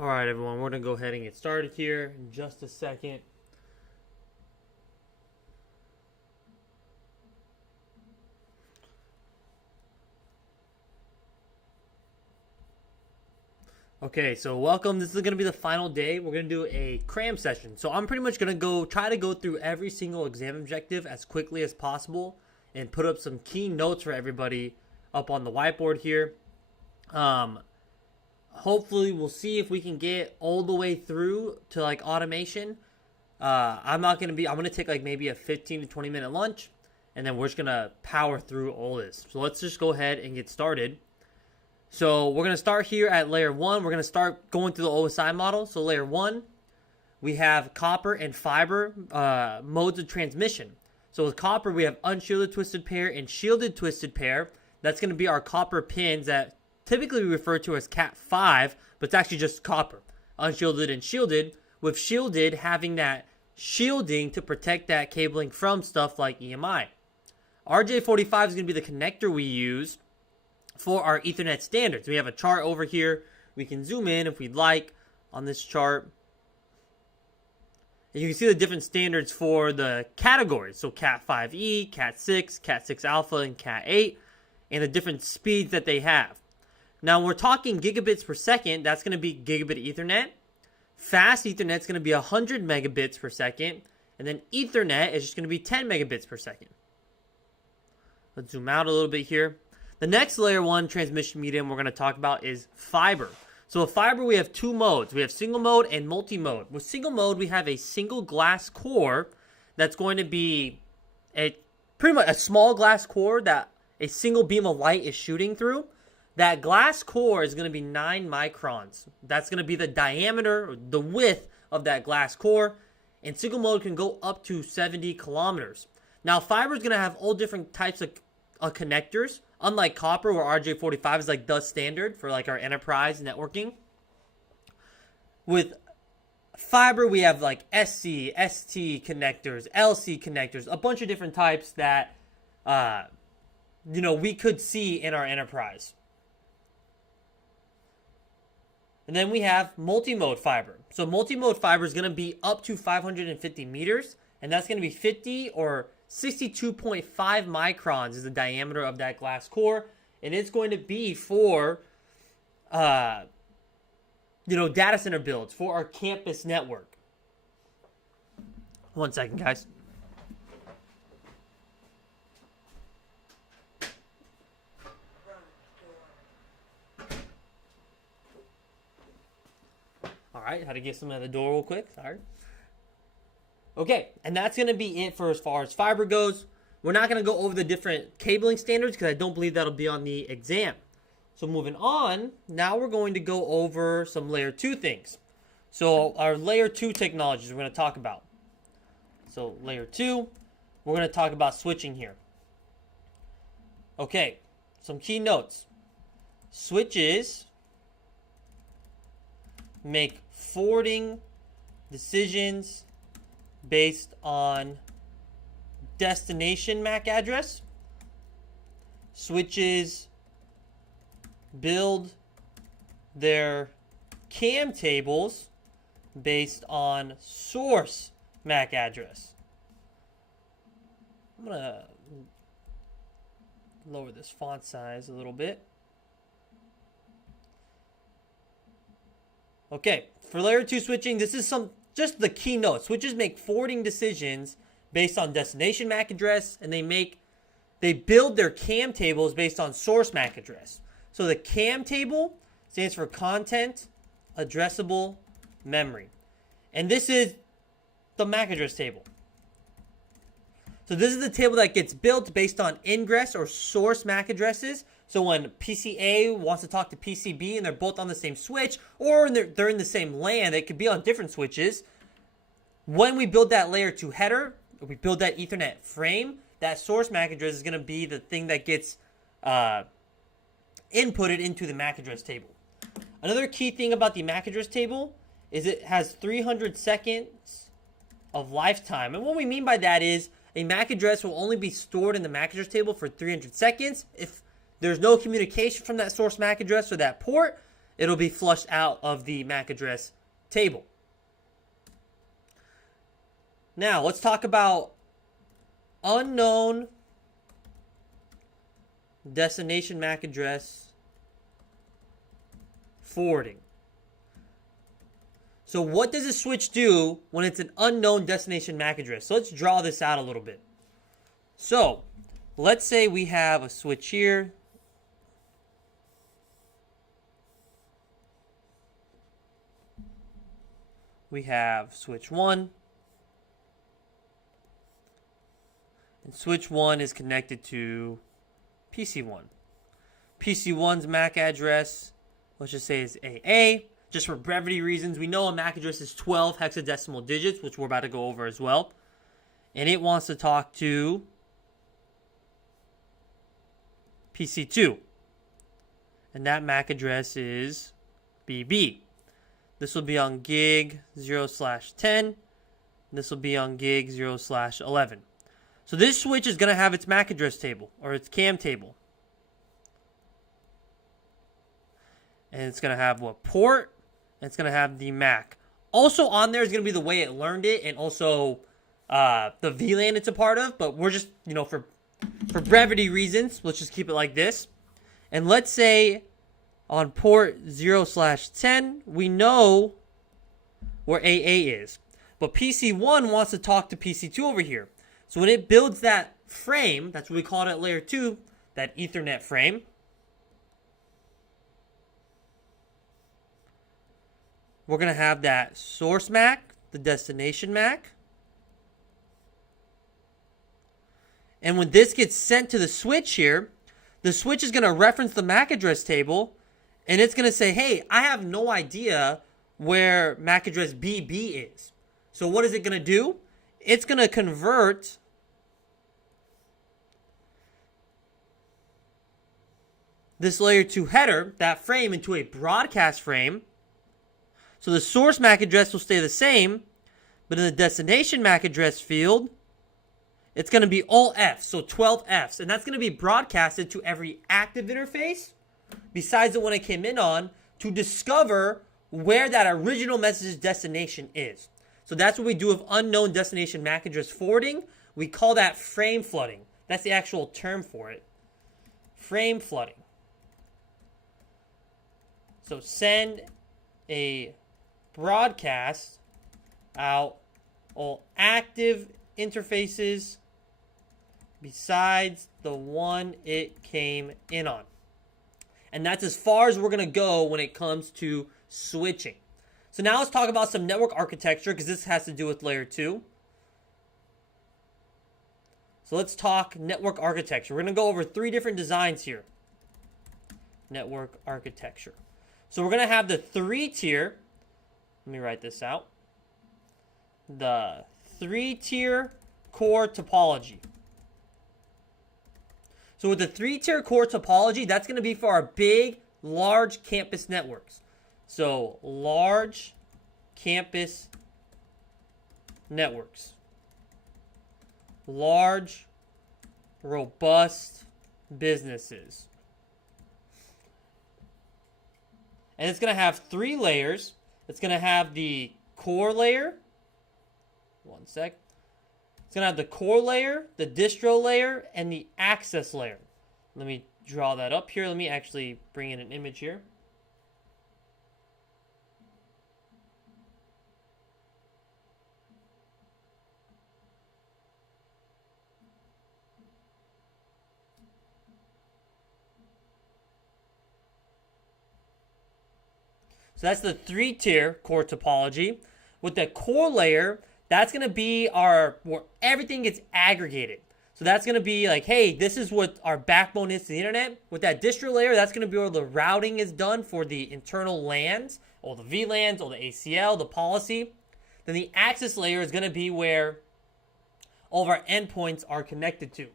All right, everyone, we're going to go ahead and get started here in just a second. Okay, so welcome. This is going to be the final day. We're going to do a CRAM session. So I'm pretty much going to try to go through every single exam objective as quickly as possible and put up some key notes for everybody up on the whiteboard here. Hopefully we'll see if we can get all the way through to like automation. I'm going to take like maybe a 15 to 20 minute lunch, and then we're just going to power through all this. So let's just go ahead and get started. So we're going to start here at layer 1. We're going to start going through the OSI model. So layer 1, we have copper and fiber modes of transmission. So with copper, we have unshielded twisted pair and shielded twisted pair. That's going to be our copper pins that typically we refer to as Cat5, but it's actually just copper, unshielded and shielded, with shielded having that shielding to protect that cabling from stuff like EMI. RJ45 is going to be the connector we use for our Ethernet standards. We have a chart over here. We can zoom in if we'd like on this chart. And you can see the different standards for the categories. So Cat5e, Cat6, Cat6 alpha, and Cat8, and the different speeds that they have. Now, we're talking gigabits per second. That's going to be gigabit Ethernet. Fast Ethernet is going to be 100 megabits per second. And then Ethernet is just going to be 10 megabits per second. Let's zoom out a little bit here. The next layer 1 transmission medium we're going to talk about is fiber. So with fiber, we have two modes. We have single mode and multi-mode. With single mode, we have a single glass core that's going to be pretty much a small glass core that a single beam of light is shooting through. That glass core is going to be 9 microns. That's going to be the diameter, the width of that glass core. And single mode can go up to 70 kilometers. Now, fiber is going to have all different types of connectors. Unlike copper, where RJ45 is like the standard for like our enterprise networking. With fiber, we have like SC, ST connectors, LC connectors, a bunch of different types that, we could see in our enterprise. And then we have multi-mode fiber. So multi-mode fiber is going to be up to 550 meters, and that's going to be 50 or 62.5 microns is the diameter of that glass core, and it's going to be for, data center builds for our campus network. One second, guys. All right, had to get some at the door real quick. Sorry. Okay, and that's going to be it for as far as fiber goes. We're not going to go over the different cabling standards because I don't believe that'll be on the exam. So moving on, now we're going to go over some layer 2 things. So our layer 2 technologies we're going to talk about. So layer 2, we're going to talk about switching here. Okay, some key notes. Switches make forwarding decisions based on destination MAC address. Switches build their CAM tables based on source MAC address. I'm going to lower this font size a little bit. Okay, for layer 2 switching, this is just the key notes. Switches make forwarding decisions based on destination MAC address, and they build their CAM tables based on source MAC address. So the CAM table stands for Content Addressable Memory. And this is the MAC address table. So this is the table that gets built based on ingress or source MAC addresses. So when PCA wants to talk to PCB and they're both on the same switch, or they're in the same LAN, they could be on different switches. When we build that layer 2 header, we build that Ethernet frame, that source MAC address is going to be the thing that gets inputted into the MAC address table. Another key thing about the MAC address table is it has 300 seconds of lifetime. And what we mean by that is a MAC address will only be stored in the MAC address table for 300 seconds. If there's no communication from that source MAC address or that port, it'll be flushed out of the MAC address table. Now, let's talk about unknown destination MAC address forwarding. So what does a switch do when it's an unknown destination MAC address? So let's draw this out a little bit. So let's say we have a switch here. We have switch 1. And switch 1 is connected to PC1. PC1's MAC address, let's just say is AA. Just for brevity reasons, we know a MAC address is 12 hexadecimal digits, which we're about to go over as well. And it wants to talk to PC2. And that MAC address is BB. This will be on gig 0/10. This will be on gig 0/11. So this switch is going to have its MAC address table, or its CAM table. And it's going to have what port? And it's going to have the MAC. Also on there is going to be the way it learned it, and also the VLAN it's a part of. But we're just, for brevity reasons, let's just keep it like this. And let's say on port 0/10, we know where AA is. But PC1 wants to talk to PC2 over here. So when it builds that frame, that's what we call it at layer 2, that Ethernet frame. We're going to have that source MAC, the destination MAC. And when this gets sent to the switch here, the switch is going to reference the MAC address table, and it's going to say, hey, I have no idea where MAC address BB is. So what is it going to do? It's going to convert this layer 2 header, that frame, into a broadcast frame. So the source MAC address will stay the same, but in the destination MAC address field, it's going to be all Fs, so 12 Fs. And that's going to be broadcasted to every active interface, besides the one it came in on, to discover where that original message's destination is. So that's what we do with unknown destination MAC address forwarding. We call that frame flooding. That's the actual term for it. Frame flooding. So send a broadcast out all active interfaces besides the one it came in on. And that's as far as we're going to go when it comes to switching. So now let's talk about some network architecture, because this has to do with layer 2. So let's talk network architecture. We're going to go over 3 different designs here. Network architecture. So we're going to have the 3-tier. Let me write this out. The 3-tier core topology. So with the 3-tier core topology, that's going to be for our big, large campus networks. So large campus networks. Large, robust businesses. And it's going to have 3 layers. It's going to have the core layer. One sec. It's going to have the core layer, the distro layer, and the access layer. Let me draw that up here. Let me actually bring in an image here. So that's the 3-tier core topology. With the core layer, that's going to be where everything gets aggregated. So that's going to be like, hey, this is what our backbone is to the internet. With that distro layer, that's going to be where the routing is done for the internal LANs, all the VLANs, all the ACL, the policy. Then the access layer is going to be where all of our endpoints are connected to.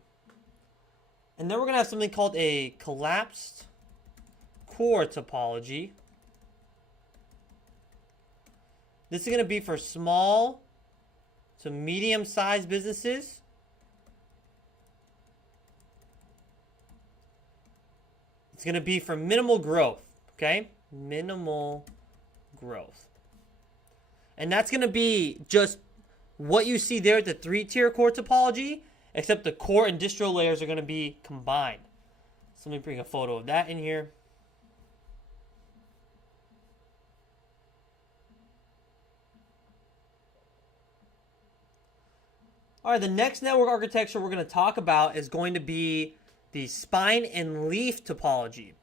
And then we're going to have something called a collapsed core topology. This is going to be for small to medium-sized businesses. It's going to be for minimal growth, okay? minimal growth. And that's going to be just what you see there at the 3-tier core topology, except the core and distro layers are going to be combined. So let me bring a photo of that in here. All right, the next network architecture we're going to talk about is going to be the spine and leaf topology.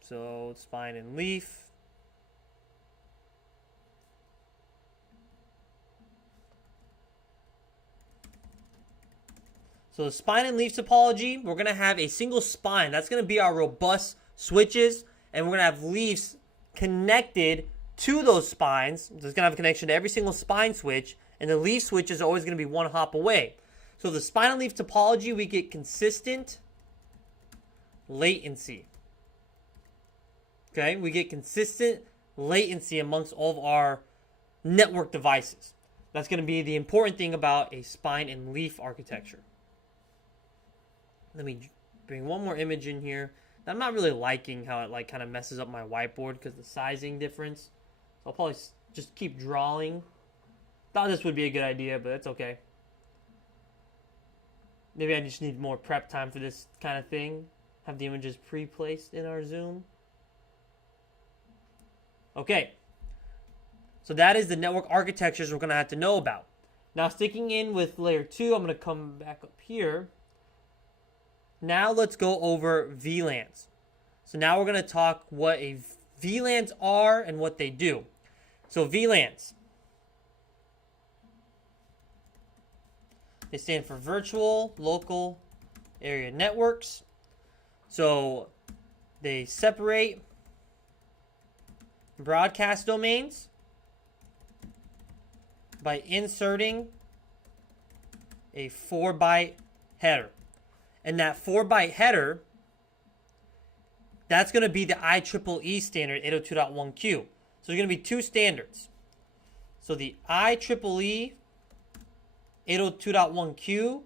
So spine and leaf. So the spine and leaf topology, we're going to have a single spine. That's going to be our robust switches, and we're going to have leaves connected to those spines. There's going to have a connection to every single spine switch, and the leaf switch is always going to be one hop away. So the spine and leaf topology, we get consistent latency. Okay, we get consistent latency amongst all of our network devices. That's going to be the important thing about a spine and leaf architecture. Let me bring one more image in here. I'm not really liking how it kind of messes up my whiteboard because the sizing difference. So I'll probably just keep drawing. Thought this would be a good idea, but that's okay. Maybe I just need more prep time for this kind of thing. Have the images pre-placed in our Zoom. Okay. So that is the network architectures we're going to have to know about. Now sticking in with layer 2, I'm going to come back up here. Now let's go over VLANs. So now we're going to talk what a VLANs are and what they do. So VLANs, they stand for Virtual Local Area Networks. So they separate broadcast domains by inserting a 4-byte header. And that 4-byte header, that's going to be the IEEE standard 802.1q. So there's going to be two standards. So the IEEE 802.1q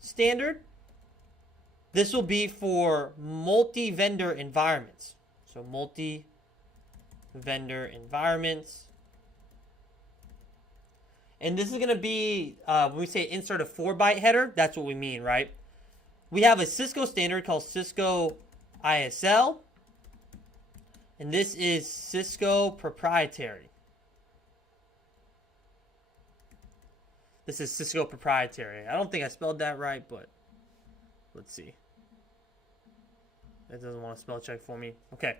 standard, this will be for multi-vendor environments. So multi-vendor environments. And this is going to be, when we say insert a 4-byte header, that's what we mean, right? We have a Cisco standard called Cisco ISL, and this is Cisco proprietary. This is Cisco proprietary. I don't think I spelled that right, but let's see. It doesn't want to spell check for me. Okay.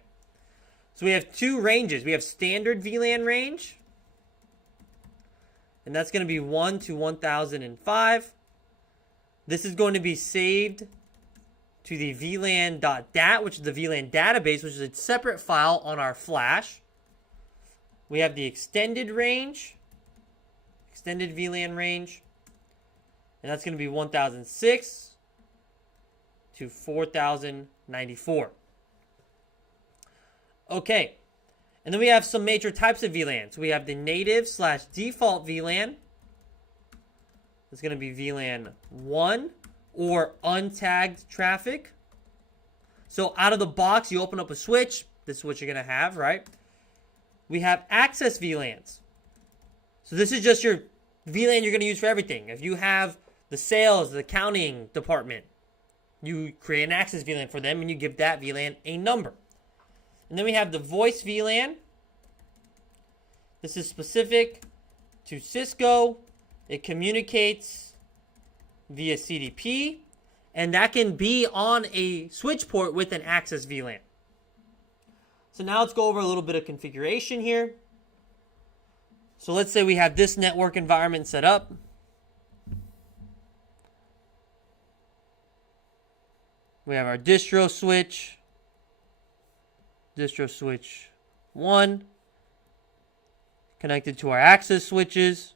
So we have two ranges. We have standard VLAN range, and that's going to be 1 to 1005. This is going to be saved to the VLAN.dat, which is the VLAN database, which is a separate file on our flash. We have the extended range, extended VLAN range, and that's going to be 1006 to 4094. Okay, and then we have some major types of VLANs. We have the native/default VLAN. It's going to be VLAN 1 or untagged traffic. So out of the box, you open up a switch. This is what you're going to have, right? We have access VLANs. So this is just your VLAN you're going to use for everything. If you have the sales, the accounting department, you create an access VLAN for them and you give that VLAN a number. And then we have the voice VLAN. This is specific to Cisco. It communicates via CDP, and that can be on a switch port with an access VLAN. So now let's go over a little bit of configuration here. So let's say we have this network environment set up. We have our distro switch 1, connected to our access switches.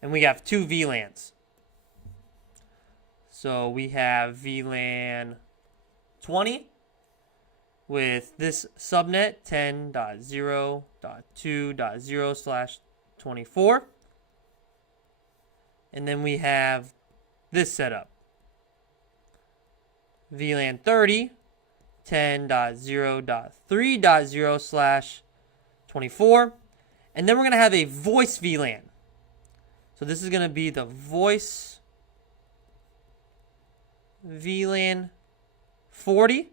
And we have two VLANs. So we have VLAN 20 with this subnet 10.0.2.0/24. And then we have this setup. VLAN 30, 10.0.3.0/24. And then we're going to have a voice VLAN. So this is going to be the voice VLAN 40.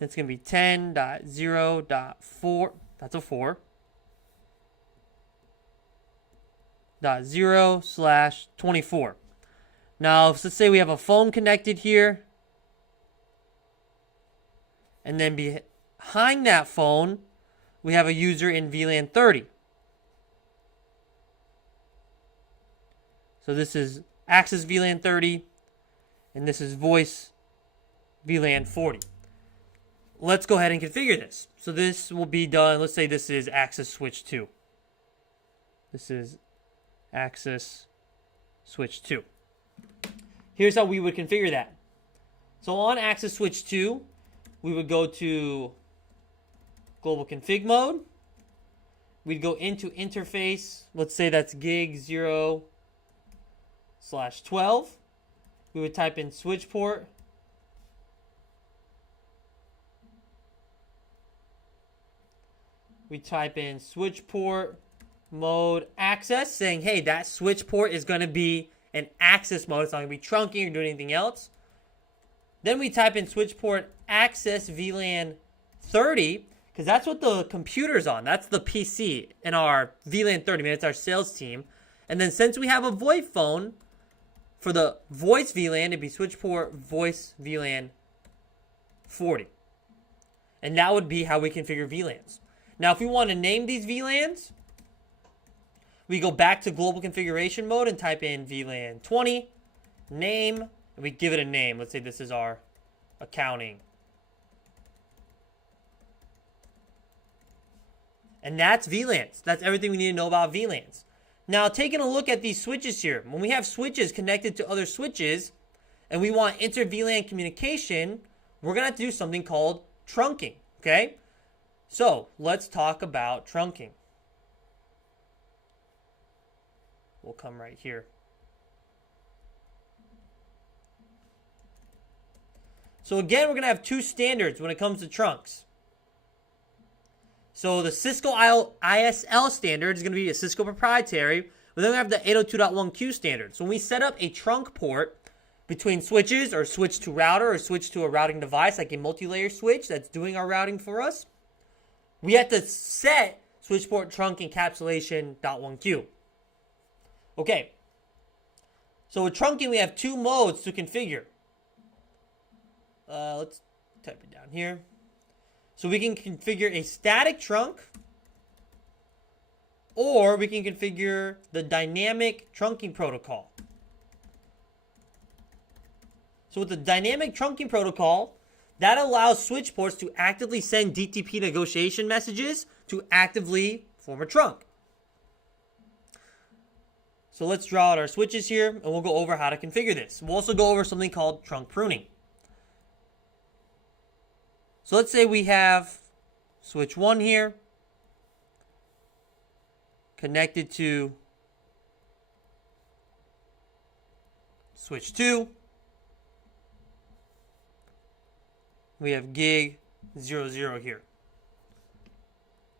It's going to be 10.0.4. That's a 4. .0/24. Now, let's say we have a phone connected here. And then behind that phone, we have a user in VLAN 30. So this is access VLAN 30, and this is voice VLAN 40. Let's go ahead and configure this. So this will be done, let's say this is access switch 2. This is access switch 2. Here's how we would configure that. So on access switch 2, we would go to global config mode. We'd go into interface. Let's say that's gig 0/12. We would type in switch port. We type in switch port mode access, saying, hey, that switch port is going to be an access mode. It's not going to be trunking or doing anything else. Then we type in switch port access VLAN 30, because that's what the computer's on. That's the PC in our VLAN 30. I mean, it's our sales team. And then since we have a VoIP phone, for the voice VLAN, it'd be switch port voice VLAN 40. And that would be how we configure VLANs. Now, if we want to name these VLANs, we go back to global configuration mode and type in VLAN 20, name, and we give it a name. Let's say this is our accounting. And that's VLANs. That's everything we need to know about VLANs. Now, taking a look at these switches here, when we have switches connected to other switches and we want inter-VLAN communication, we're going to have to do something called trunking, okay? So, let's talk about trunking. We'll come right here. So again, we're going to have two standards when it comes to trunks. So the Cisco ISL standard is going to be a Cisco proprietary, but then we have the 802.1q standard. So when we set up a trunk port between switches, or switch to router, or switch to a routing device like a multi-layer switch that's doing our routing for us, we have to set switch port trunk encapsulation.1q. Okay, so with trunking, we have two modes to configure. Let's type it down here. So we can configure a static trunk, or we can configure the dynamic trunking protocol. So with the dynamic trunking protocol, that allows switch ports to actively send DTP negotiation messages to actively form a trunk. So let's draw out our switches here, and we'll go over how to configure this. We'll also go over something called trunk pruning. So let's say we have switch 1 here connected to switch 2. We have gig 00 here.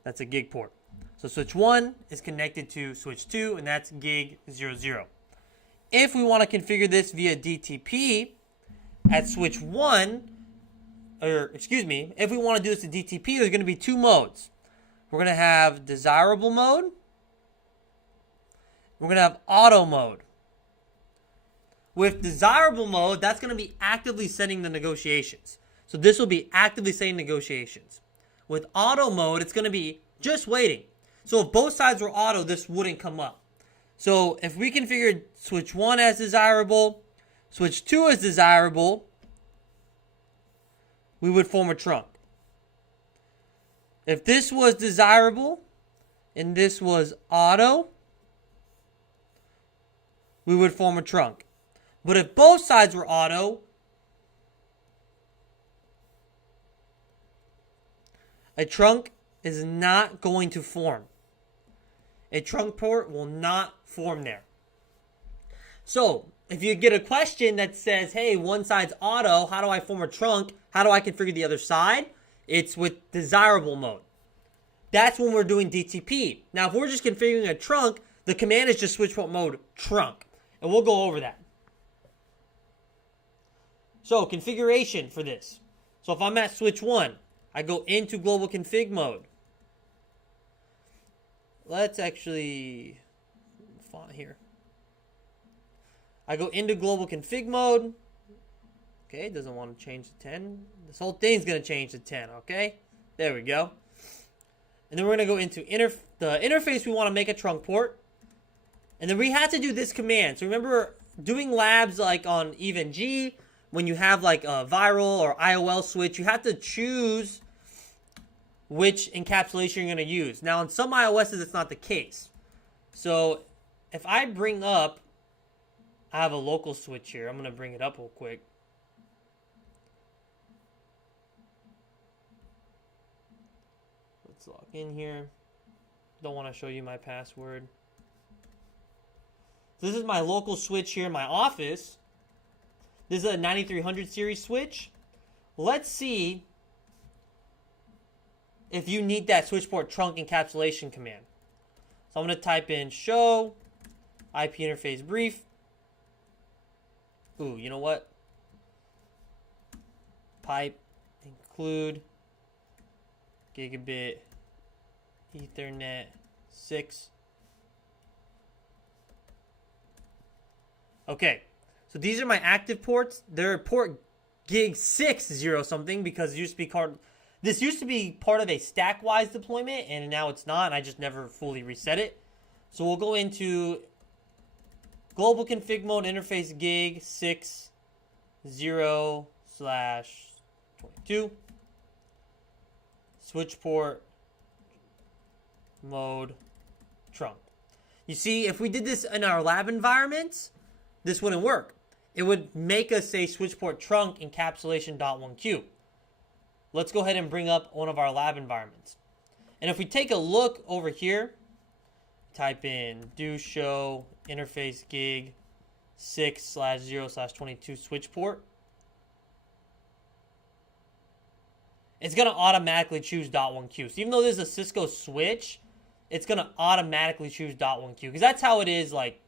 That's a gig port. So switch 1 is connected to switch 2, and that's gig 00. If we want to configure this via DTP at switch 1, if we want to do this to DTP, there's going to be two modes. We're going to have desirable mode. We're going to have auto mode. With desirable mode, that's going to be actively sending the negotiations. So this will be actively sending negotiations. With auto mode, it's going to be just waiting. So if both sides were auto, this wouldn't come up. So if we configured switch 1 as desirable, switch 2 as desirable, we would form a trunk. If this was desirable and this was auto, we would form a trunk. But if both sides were auto, a trunk is not going to form. A trunk port will not form there. So, if you get a question that says, hey, one side's auto, how do I form a trunk? How do I configure the other side? It's with desirable mode. That's when we're doing DTP. Now, if we're just configuring a trunk, the command is just switch port mode trunk. And we'll go over that. So, configuration for this. So, if I'm at switch 1, I go into global config mode. Let's actually font here. I go into global config mode. Okay, it doesn't want to change to 10. This whole thing's going to change to 10, okay? There we go. And then we're going to go into the interface. We want to make a trunk port. And then we have to do this command. So remember, doing labs like on even G, when you have like a viral or IOL switch, you have to choose which encapsulation you're going to use. Now, on some iOSs, it's not the case. So if I bring up, I have a local switch here. I'm going to bring it up real quick. Let's log in here. Don't want to show you my password. This is my local switch here in my office. This is a 9300 series switch. Let's see if you need that switch port trunk encapsulation command. So I'm going to type in show IP interface brief. Ooh, you know what? Pipe include gigabit Ethernet 6. Okay, so these are my active ports. They're port gig 60 something because it used to be this used to be part of a stack-wise deployment, and now it's not. And I just never fully reset it. So we'll go into global config mode interface gig 60/22 switch port mode trunk. You see, if we did this in our lab environments, this wouldn't work. It would make us say switch port trunk encapsulation.1q. Let's go ahead and bring up one of our lab environments. And if we take a look over here, type in do show interface gig 6/0/22 switch port. It's going to automatically choose .1q. So even though this is a Cisco switch, it's going to automatically choose .1q. Because that's how it is like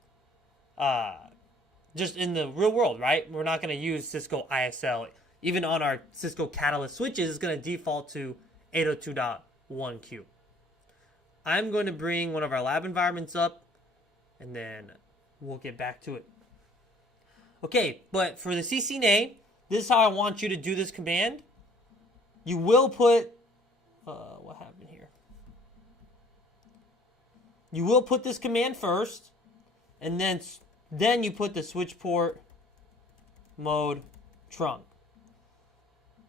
just in the real world, right? We're not going to use Cisco ISL. Even on our Cisco Catalyst switches, it's going to default to 802.1q. I'm going to bring one of our lab environments up, and then we'll get back to it. Okay, but for the CCNA, this is how I want you to do this command. You will put, what happened here? You will put this command first, and then you put the switch port mode trunk.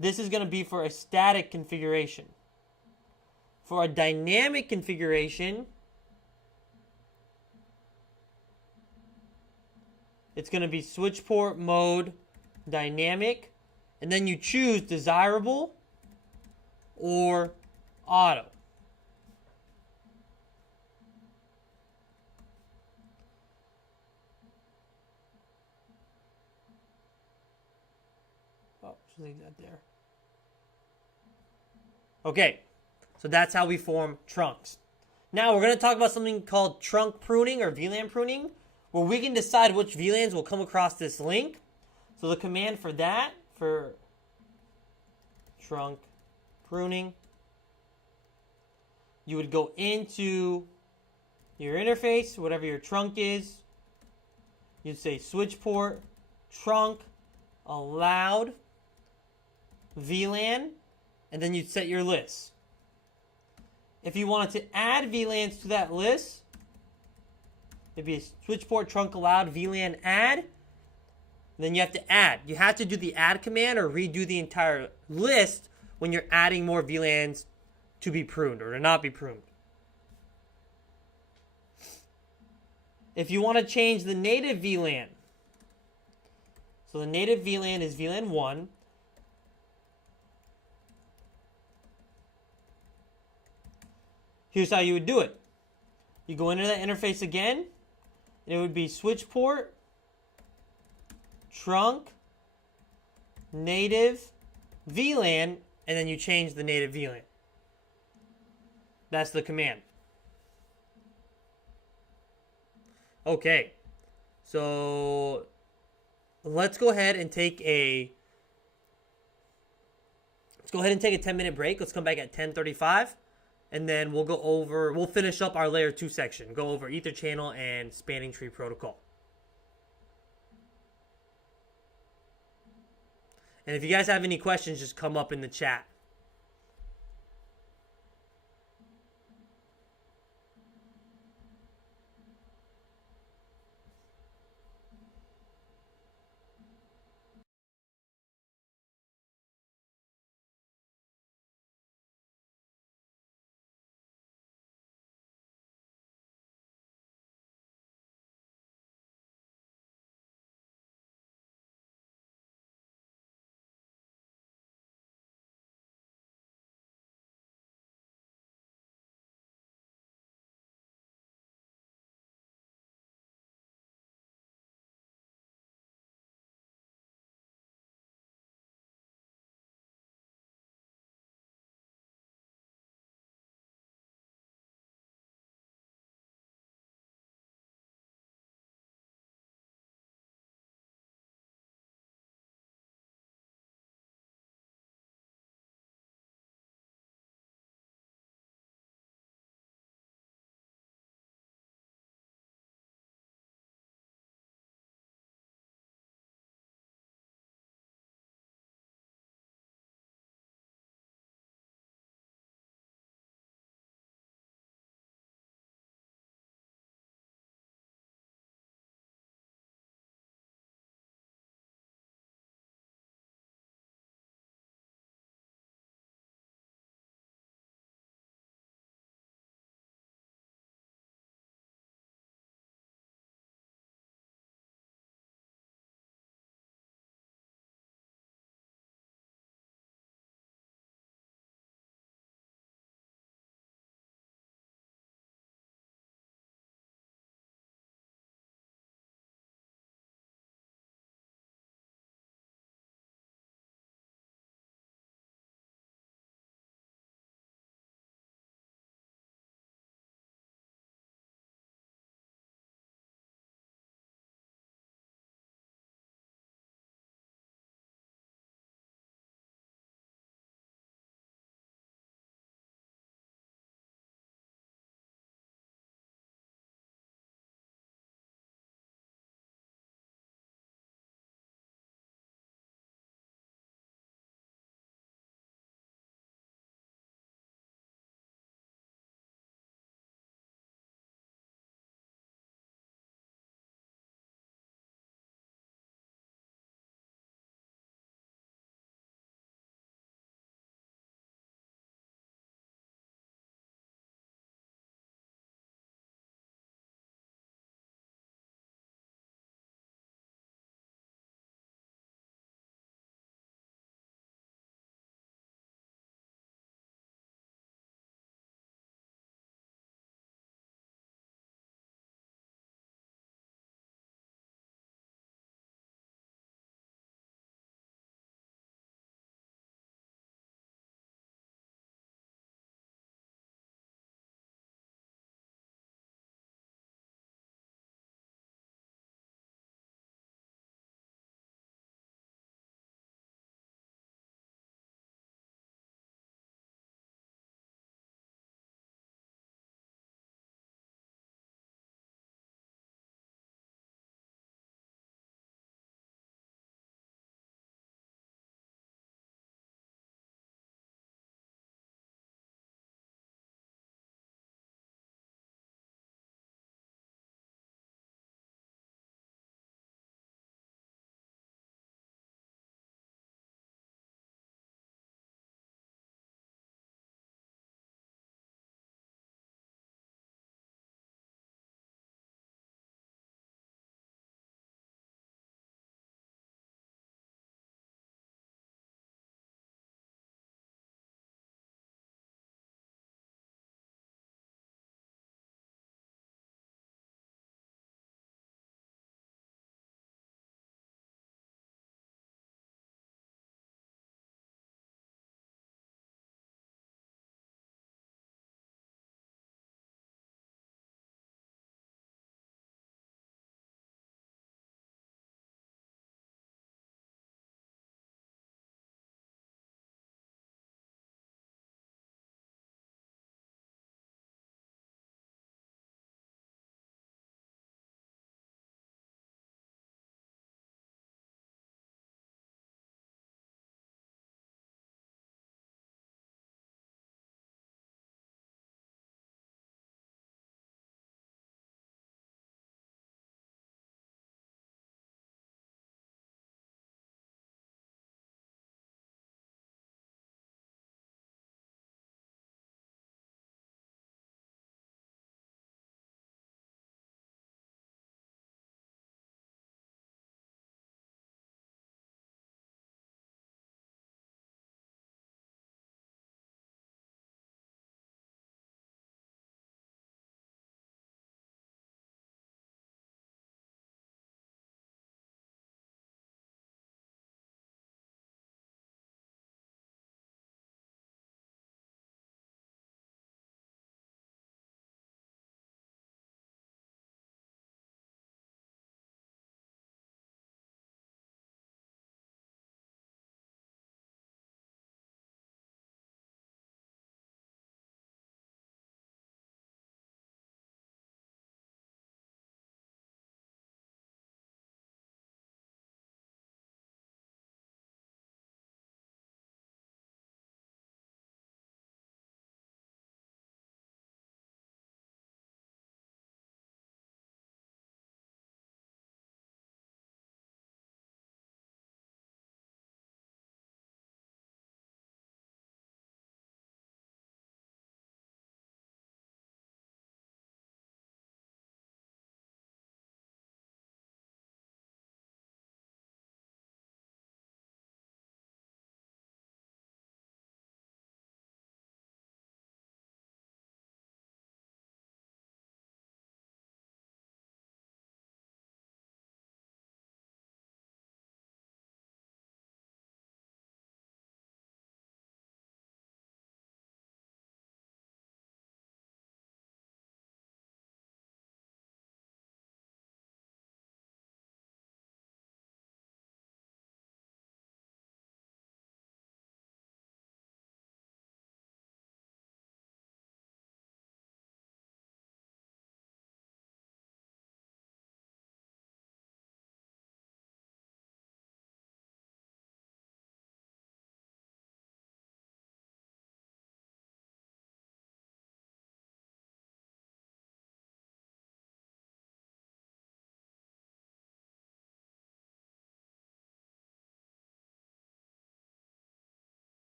This is going to be for a static configuration. For a dynamic configuration, it's going to be switch port mode dynamic, and then you choose desirable or auto. Oh, just leave that there. Okay, so that's how we form trunks. Now we're going to talk about something called trunk pruning or VLAN pruning, where we can decide which VLANs will come across this link. So the command for that, for trunk pruning, you would go into your interface, whatever your trunk is. You'd say switch port trunk allowed VLAN, and then you'd set your list. If you wanted to add VLANs to that list, it'd be a switch port trunk allowed VLAN add. Then you have to add. You have to do the add command or redo the entire list when you're adding more VLANs to be pruned or to not be pruned. If you want to change the native VLAN, so the native VLAN is VLAN 1. Here's how you would do it. You go into that interface again, and it would be switch port trunk native VLAN, and then you change the native VLAN. That's the command. Okay, so let's go ahead and take a 10-minute break. Let's come back at 10:35, and then we'll finish up our layer 2 section. Go over Etherchannel and spanning tree protocol. And if you guys have any questions, just come up in the chat.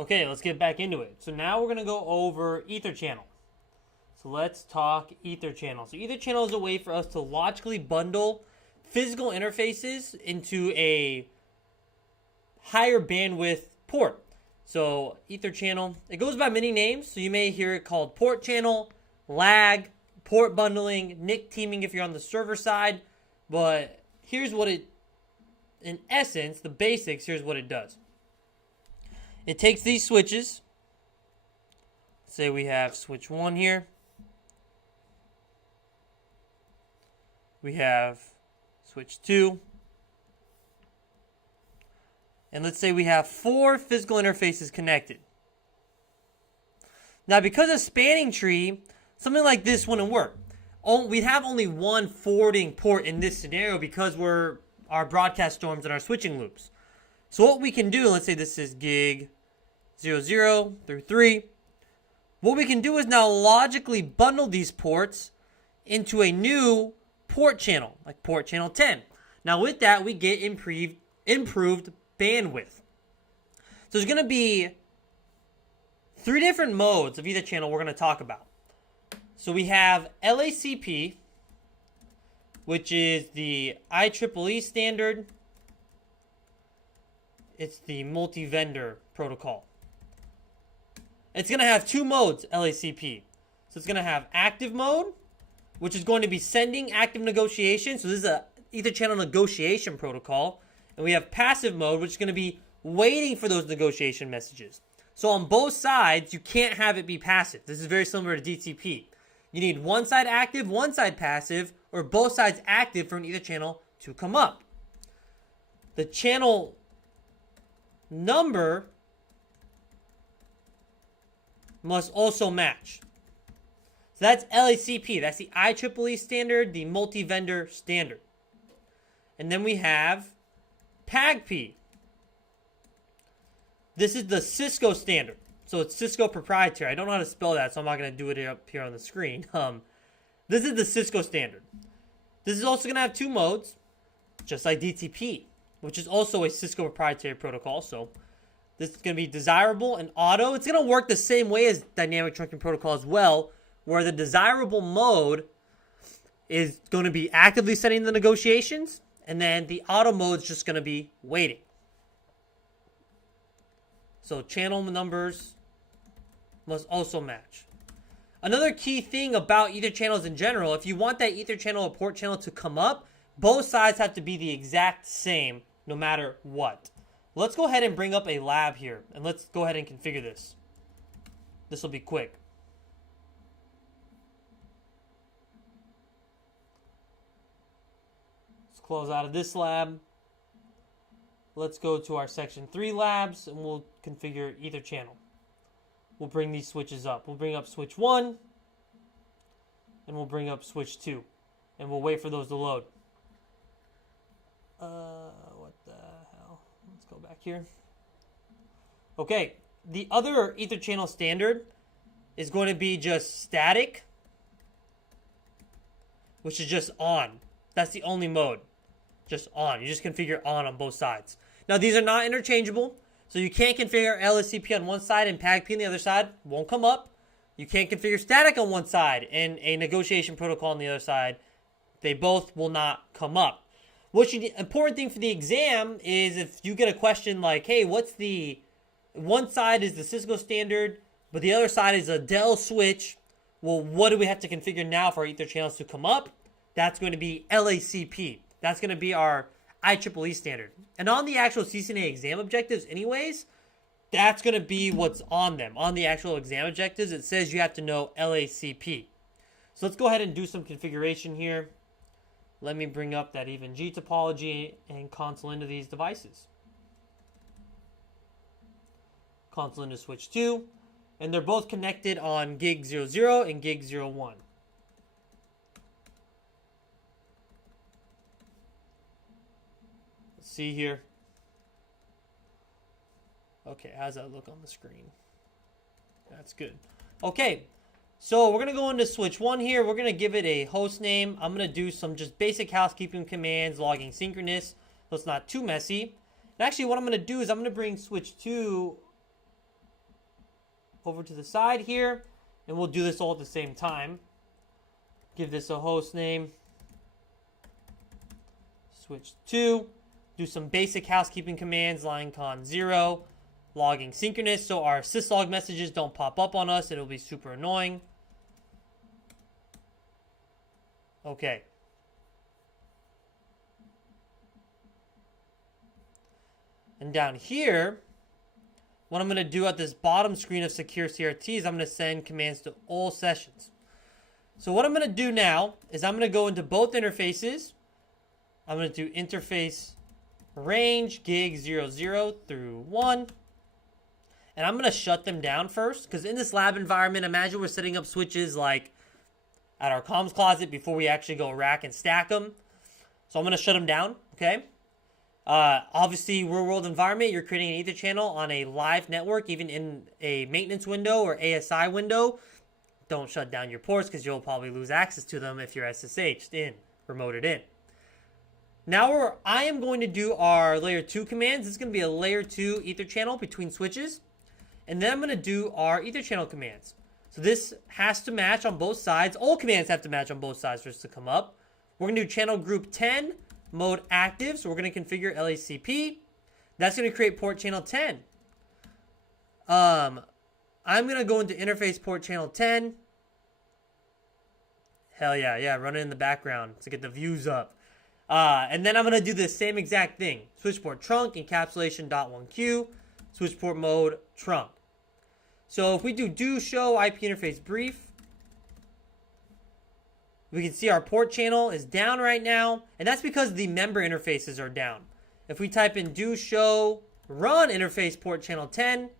Okay, let's get back into it. So now we're going to go over Etherchannel. So let's talk Etherchannel. So Etherchannel is a way for us to logically bundle physical interfaces into a higher bandwidth port. So Etherchannel, it goes by many names. So you may hear it called port channel, lag, port bundling, NIC teaming if you're on the server side. But here's what it, in essence, the basics, here's what it does. It takes these switches. Say we have switch 1 here. We have switch 2. And let's say we have 4 physical interfaces connected. Now, because of spanning tree, something like this wouldn't work. We have only one forwarding port in this scenario because we're our broadcast storms and our switching loops. So what we can do, let's say this is gig 00 through 3. What we can do is now logically bundle these ports into a new port channel, like port channel 10. Now with that, we get improved bandwidth. So there's going to be 3 different modes of Etherchannel we're going to talk about. So we have LACP, which is the IEEE standard. It's the multi-vendor protocol. It's going to have 2 modes, LACP. So it's going to have active mode, which is going to be sending active negotiation. So this is a Etherchannel negotiation protocol. And we have passive mode, which is going to be waiting for those negotiation messages. So on both sides, you can't have it be passive. This is very similar to DTP. You need one side active, one side passive, or both sides active for an Etherchannel to come up. The channel number must also match. So that's LACP. That's the IEEE standard, the multi-vendor standard. And then we have PAGP. This is the Cisco standard. So it's Cisco proprietary. I don't know how to spell that, so I'm not going to do it up here on the screen. This is the Cisco standard. This is also going to have 2 modes, just like DTP, which is also a Cisco proprietary protocol. So this is going to be desirable and auto. It's going to work the same way as dynamic trunking protocol as well, where the desirable mode is going to be actively setting the negotiations, and then the auto mode is just going to be waiting. So channel numbers must also match. Another key thing about Etherchannels in general, if you want that Etherchannel or port channel to come up, both sides have to be the exact same no matter what. Let's go ahead and bring up a lab here, and let's go ahead and configure this. This will be quick. Let's close out of this lab. Let's go to our section 3 labs, and we'll configure Etherchannel. We'll bring these switches up. We'll bring up switch 1, and we'll bring up switch 2, and we'll wait for those to load. What the hell? Let's go back here. Okay, the other Etherchannel standard is going to be just static, which is just on. That's the only mode. Just on. You just configure on both sides. Now, these are not interchangeable. So you can't configure LSCP on one side and PAGP on the other side. Won't come up. You can't configure static on one side and a negotiation protocol on the other side. They both will not come up. The important thing for the exam is if you get a question like, hey, what's the... One side is the Cisco standard, but the other side is a Dell switch. Well, what do we have to configure now for our Etherchannels to come up? That's going to be LACP. That's going to be our IEEE standard. And on the actual CCNA exam objectives anyways, that's going to be what's on them. On the actual exam objectives, it says you have to know LACP. So let's go ahead and do some configuration here. Let me bring up that even G topology and console into these devices. Console into switch 2. And they're both connected on gig 00 and gig 01. See here. Okay, how's that look on the screen? That's good. Okay, so we're going to go into switch 1 here. We're going to give it a host name. I'm going to do some just basic housekeeping commands, logging synchronous, so it's not too messy. And actually, what I'm going to do is I'm going to bring switch 2 over to the side here, and we'll do this all at the same time. Give this a host name. Switch 2. Do some basic housekeeping commands, line con 0, logging synchronous, so our syslog messages don't pop up on us. It'll be super annoying. Okay. And down here, what I'm going to do at this bottom screen of Secure CRT is I'm going to send commands to all sessions. So what I'm going to do now is I'm going to go into both interfaces. I'm going to do interface range gig 00 through 1. And I'm going to shut them down first, because in this lab environment, imagine we're setting up switches like at our comms closet before we actually go rack and stack them. So I'm going to shut them down, okay? Obviously, real world environment, you're creating an Etherchannel on a live network, even in a maintenance window or ASI window. Don't shut down your ports, because you'll probably lose access to them if you're SSH'd in, remoted in. Now I am going to do our layer 2 commands. This is going to be a layer 2 Etherchannel between switches. And then I'm going to do our Etherchannel commands. So this has to match on both sides. All commands have to match on both sides for this to come up. We're going to do channel group 10, mode active. So we're going to configure LACP. That's going to create port channel 10. I'm going to go into interface port channel 10. Hell yeah, run it in the background to get the views up. And then I'm going to do the same exact thing. Switch port trunk, encapsulation .1Q, switch port mode trunk. So if we do show IP interface brief, we can see our port channel is down right now, and that's because the member interfaces are down. If we type in do show run interface port channel 10,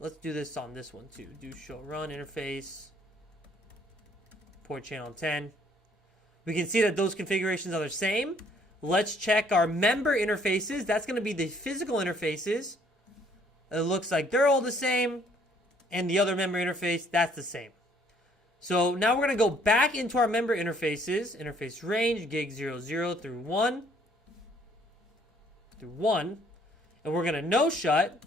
let's do this on this one too. Do show run interface port channel 10. We can see that those configurations are the same. Let's check our member interfaces. That's going to be the physical interfaces. It looks like they're all the same. And the other member interface, that's the same. So now we're going to go back into our member interfaces. Interface range, gig 00 through 1. And we're going to no shut.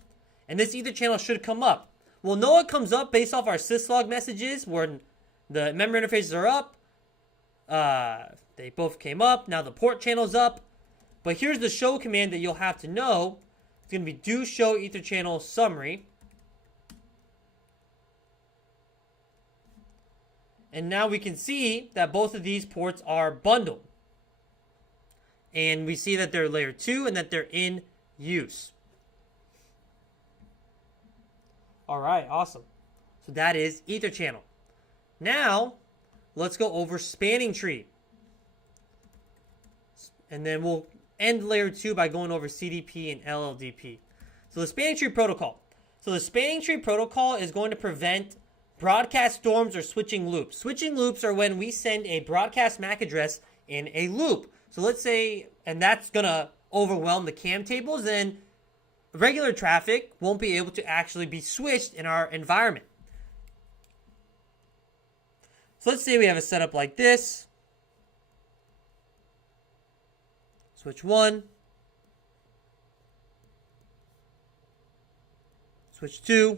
And this Etherchannel should come up. We'll know it comes up based off our syslog messages where the member interfaces are up. They both came up. Now the port channel's up. But here's the show command that you'll have to know. It's going to be do show Etherchannel summary. And now we can see that both of these ports are bundled. And we see that they're layer 2 and that they're in use. Alright, awesome. So that is Etherchannel. Now, let's go over spanning tree. And then we'll end layer 2 by going over CDP and LLDP. So the spanning tree protocol. So the spanning tree protocol is going to prevent broadcast storms or switching loops. Switching loops are when we send a broadcast MAC address in a loop. So let's say, and that's going to overwhelm the CAM tables, and regular traffic won't be able to actually be switched in our environment. So let's say we have a setup like this. Switch 1. Switch 2.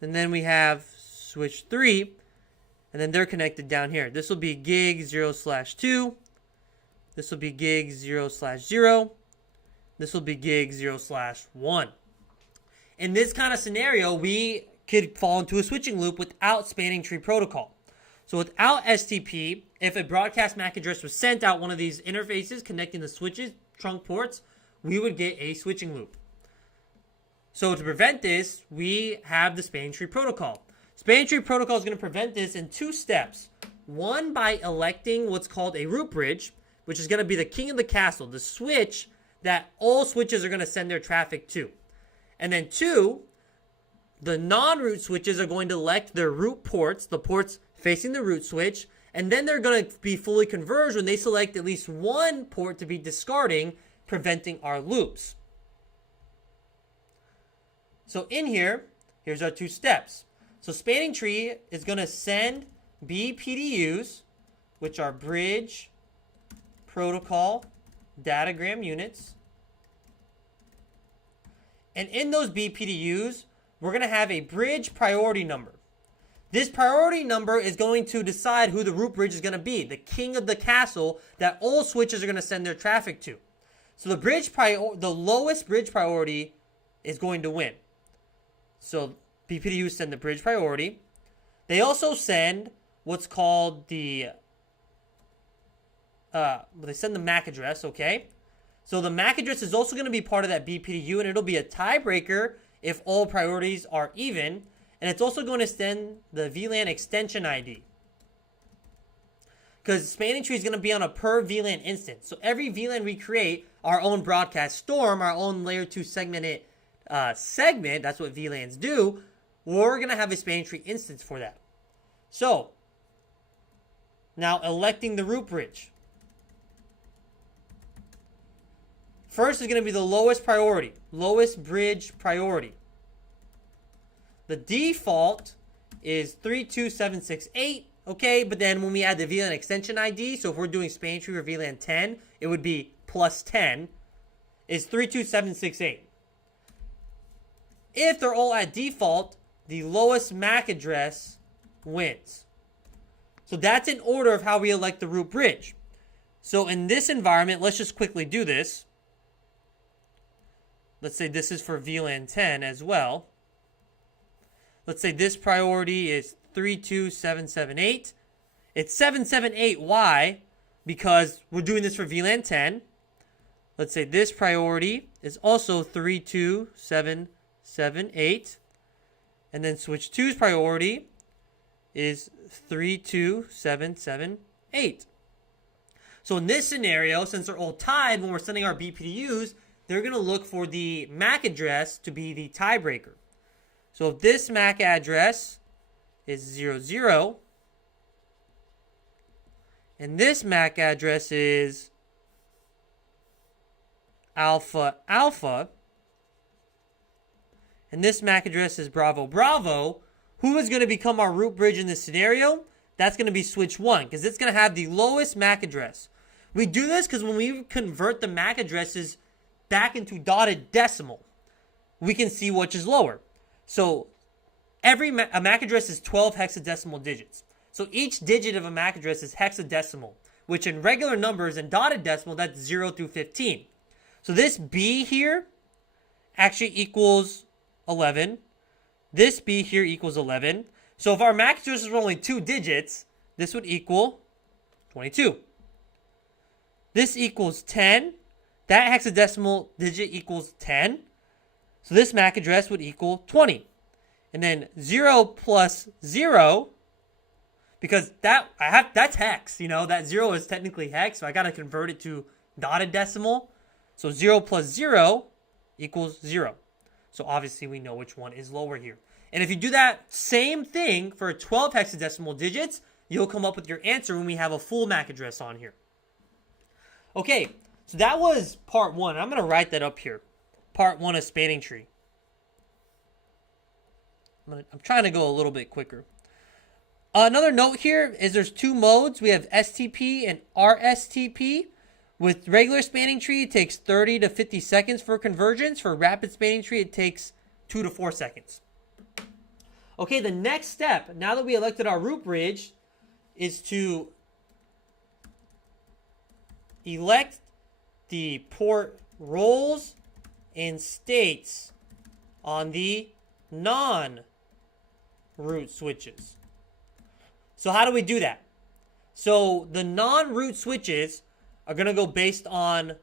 And then we have switch 3. And then they're connected down here. This will be gig 0/2. This will be gig 0/0. This will be gig 0/1. In this kind of scenario, we could fall into a switching loop without spanning tree protocol. So without STP, if a broadcast MAC address was sent out one of these interfaces connecting the switches, trunk ports, we would get a switching loop. So to prevent this, we have the spanning tree protocol. Spanning tree protocol is going to prevent this in 2 steps. One, by electing what's called a root bridge, which is going to be the king of the castle, the switch that all switches are going to send their traffic to. And then 2, the non-root switches are going to elect their root ports, the ports facing the root switch, and then they're going to be fully converged when they select at least one port to be discarding, preventing our loops. So in here, here's our 2 steps. So spanning tree is going to send BPDUs, which are bridge protocol datagram units, And in those BPDUs, we're going to have a bridge priority number. This priority number is going to decide who the root bridge is going to be, the king of the castle that all switches are going to send their traffic to. So the lowest bridge priority is going to win. So BPDUs send the bridge priority. They also send what's called they send the MAC address, okay? So the MAC address is also going to be part of that BPDU, and it'll be a tiebreaker if all priorities are even. And it's also going to send the VLAN extension ID. Because spanning tree is going to be on a per VLAN instance. So every VLAN we create, our own broadcast storm, our own layer 2 segmented segment, that's what VLANs do, we're going to have a spanning tree instance for that. So, now electing the root bridge. First is going to be the lowest priority, lowest bridge priority. The default is 32768, okay? But then when we add the VLAN extension ID, so if we're doing spanning tree or VLAN 10, it would be plus 10, is 32768. If they're all at default, the lowest MAC address wins. So that's in order of how we elect the root bridge. So in this environment, let's just quickly do this. Let's say this is for VLAN 10 as well. Let's say this priority is 32778. It's 778. Why? Because we're doing this for VLAN 10. Let's say this priority is also 32778. And then switch 2's priority is 32778. So in this scenario, since they're all tied when we're sending our BPDUs, they're going to look for the MAC address to be the tiebreaker. So if this MAC address is 00, and this MAC address is alpha alpha, and this MAC address is bravo bravo, who is going to become our root bridge in this scenario? That's going to be switch 1, because it's going to have the lowest MAC address. We do this because when we convert the MAC addresses back into dotted decimal, we can see which is lower. So a MAC address is 12 hexadecimal digits. So each digit of a MAC address is hexadecimal, which in regular numbers and dotted decimal, that's 0 through 15. So this B here actually equals 11. This B here equals 11. So if our MAC addresses were only 2 digits, this would equal 22. This equals 10. That hexadecimal digit equals 10. So this MAC address would equal 20. And then 0 plus 0, because that's hex, that 0 is technically hex, so I got to convert it to dotted decimal. So 0 plus 0 equals 0. So obviously we know which one is lower here. And if you do that same thing for 12 hexadecimal digits, you'll come up with your answer when we have a full MAC address on here. Okay, so that was part 1. I'm going to write that up here. Part 1 of spanning tree. I'm trying to go a little bit quicker. Another note here is there's 2 modes. We have STP and RSTP. With regular spanning tree, it takes 30 to 50 seconds for convergence. For rapid spanning tree, it takes 2 to 4 seconds. Okay, the next step, now that we elected our root bridge, is to elect the port roles and states on the non-root switches. So how do we do that? So the non-root switches are going to go based on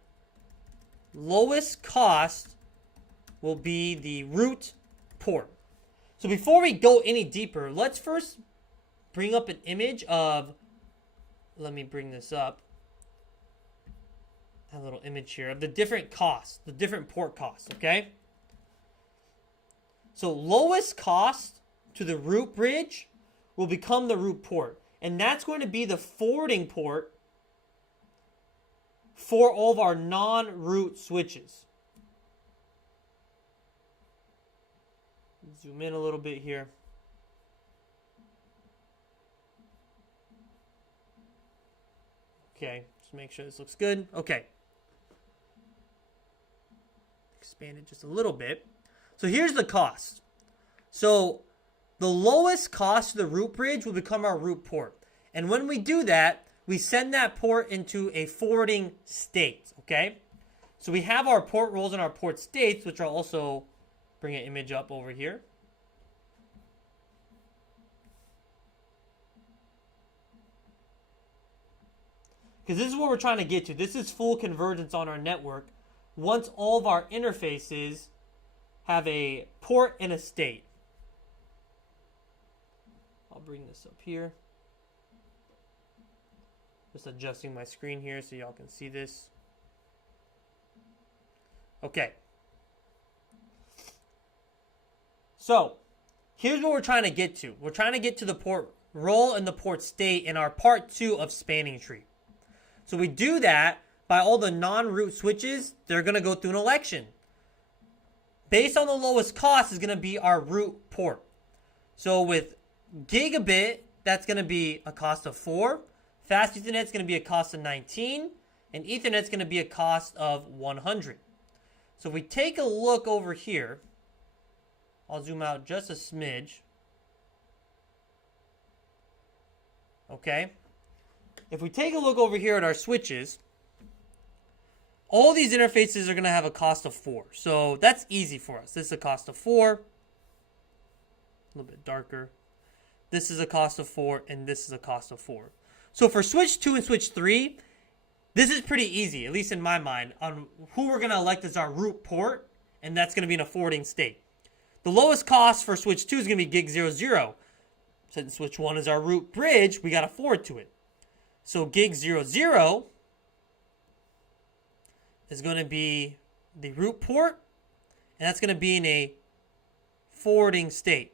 lowest cost will be the root port. So before we go any deeper, let's first bring up an image of, let me bring this up, a little image here of the different costs, the different port costs, okay? So lowest cost to the root bridge will become the root port. And that's going to be the forwarding port for all of our non-root switches. Zoom in a little bit here. Okay, just make sure this looks good. Okay. Expand it just a little bit. So here's the cost. So the lowest cost of the root bridge will become our root port. And when we do that, we send that port into a forwarding state, okay? So we have our port roles and our port states, which I'll also bring an image up over here. Because this is what we're trying to get to. This is full convergence on our network once all of our interfaces have a port and a state. I'll bring this up here. Just adjusting my screen here so y'all can see this. Okay. So, here's what we're trying to get to. We're trying to get to the port role and the port state in our part 2 of spanning tree. So we do that by all the non-root switches. They're going to go through an election. Based on the lowest cost is going to be our root port. So with gigabit, that's going to be a cost of 4. Fast Ethernet is going to be a cost of 19. And Ethernet is going to be a cost of 100. So if we take a look over here, I'll zoom out just a smidge. Okay. If we take a look over here at our switches, all these interfaces are going to have a cost of 4. So that's easy for us. This is a cost of 4. A little bit darker. This is a cost of 4, and this is a cost of 4. So for switch 2 and switch 3, this is pretty easy, at least in my mind, on who we're going to elect as our root port, and that's going to be in a forwarding state. The lowest cost for switch 2 is going to be gig 00. Since switch 1 is our root bridge, we got to forward to it. So gig 00 is going to be the root port, and that's going to be in a forwarding state.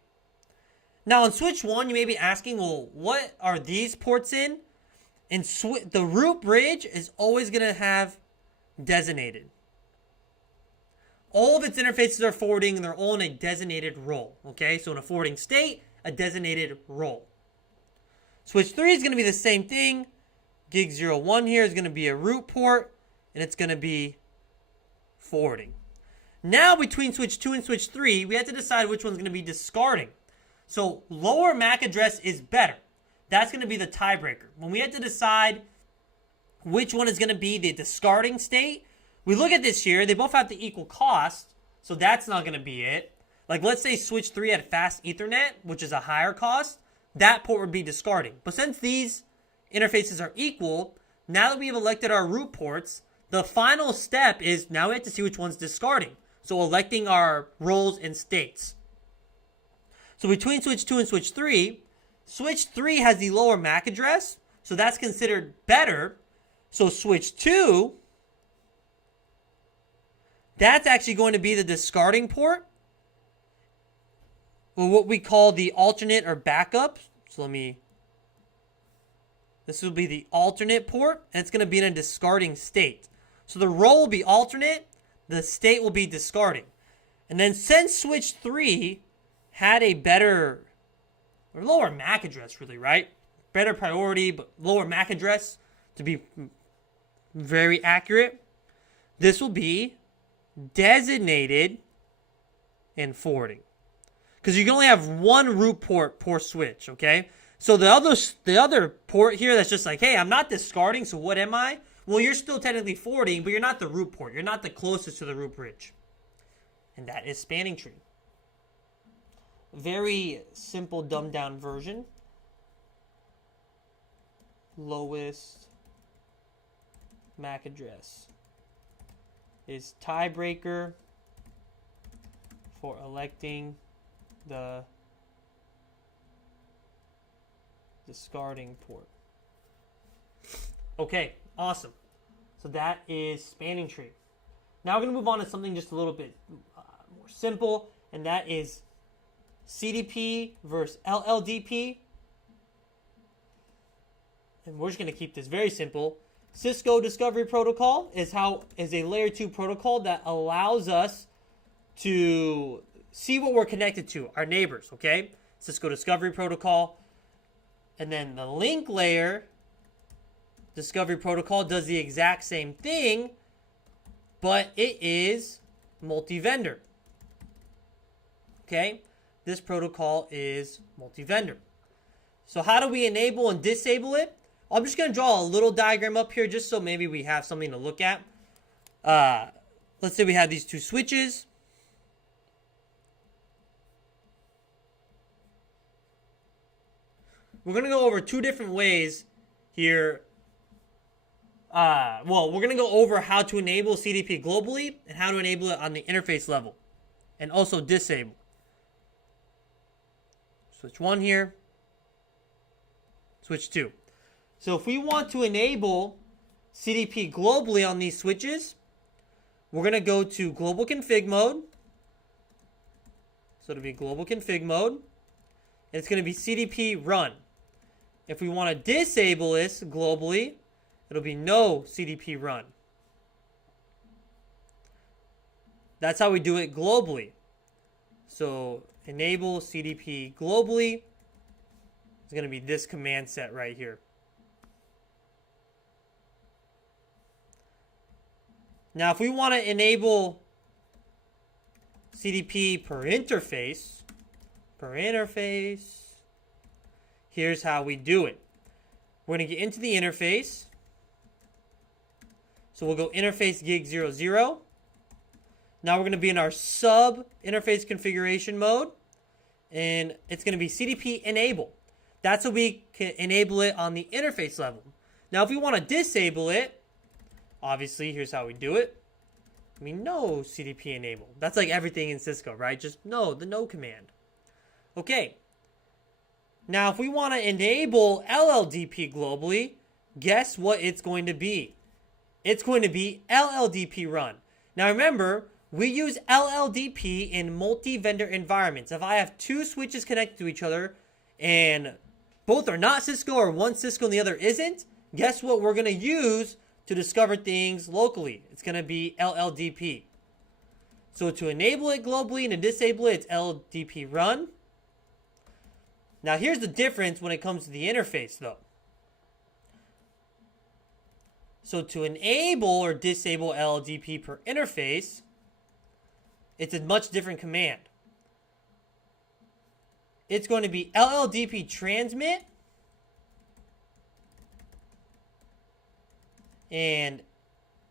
Now on switch 1, you may be asking, well, what are these ports in? And the root bridge is always going to have designated. All of its interfaces are forwarding, and they're all in a designated role. Okay, so in a forwarding state, a designated role. Switch 3 is going to be the same thing. Gig 01 here is going to be a root port, and it's going to be forwarding. Now between switch 2 and switch 3, we have to decide which one's going to be discarding. So lower MAC address is better. That's going to be the tiebreaker. When we have to decide which one is going to be the discarding state, we look at this here. They both have the equal cost, so that's not going to be it. Like let's say switch 3 had fast Ethernet, which is a higher cost. That port would be discarding. But since these interfaces are equal, now that we have elected our root ports, the final step is now we have to see which one's discarding. So electing our roles and states. So between switch 2 and switch 3 has the lower MAC address, so that's considered better. So switch 2, that's actually going to be the discarding port, or what we call the alternate or backup. So this will be the alternate port, and it's going to be in a discarding state. So the role will be alternate, the state will be discarding. And then since switch 3 had a better, or lower MAC address really, right? Better priority, but lower MAC address to be very accurate. This will be designated and forwarding. Because you can only have one root port per switch, okay? So the other port here that's just like, hey, I'm not discarding, so what am I? Well, you're still technically forwarding, but you're not the root port. You're not the closest to the root bridge. And that is spanning tree. Very simple, dumbed down version. Lowest MAC address is tiebreaker for electing the discarding port. Okay, awesome. So that is spanning tree. Now we're going to move on to something just a little bit more simple, and that is CDP versus LLDP. And we're just going to keep this very simple. Cisco Discovery Protocol is a layer 2 protocol that allows us to see what we're connected to, our neighbors, okay? Cisco Discovery Protocol. And then the link layer Discovery Protocol does the exact same thing, but it is multi-vendor. Okay, this protocol is multi-vendor. So how do we enable and disable it? I'm just going to draw a little diagram up here just so maybe we have something to look at. Let's say we have these two switches. We're going to go over two different ways here. Well, we're going to go over how to enable CDP globally and how to enable it on the interface level and also disable. Switch 1 here. Switch 2. So if we want to enable CDP globally on these switches, we're going to go to global config mode. So it'll be global config mode. And it's going to be CDP run. If we want to disable this globally, it'll be no CDP run. That's how we do it globally. So enable CDP globally is going to be this command set right here. Now, if we want to enable CDP per interface, here's how we do it. We're going to get into the interface. So we'll go interface gig 00. Now we're going to be in our sub interface configuration mode. And it's going to be CDP enable. That's how we can enable it on the interface level. Now, if we want to disable it, obviously, here's how we do it. No CDP enable. That's like everything in Cisco, right? Just the no command. Okay. Now, if we want to enable LLDP globally, guess what it's going to be? It's going to be LLDP run. Now, remember, we use LLDP in multi-vendor environments. If I have two switches connected to each other and both are not Cisco or one Cisco and the other isn't, guess what we're going to use to discover things locally? It's going to be LLDP. So to enable it globally and to disable it, it's LLDP run. Now here's the difference when it comes to the interface though. So to enable or disable LLDP per interface, it's a much different command. It's going to be LLDP transmit and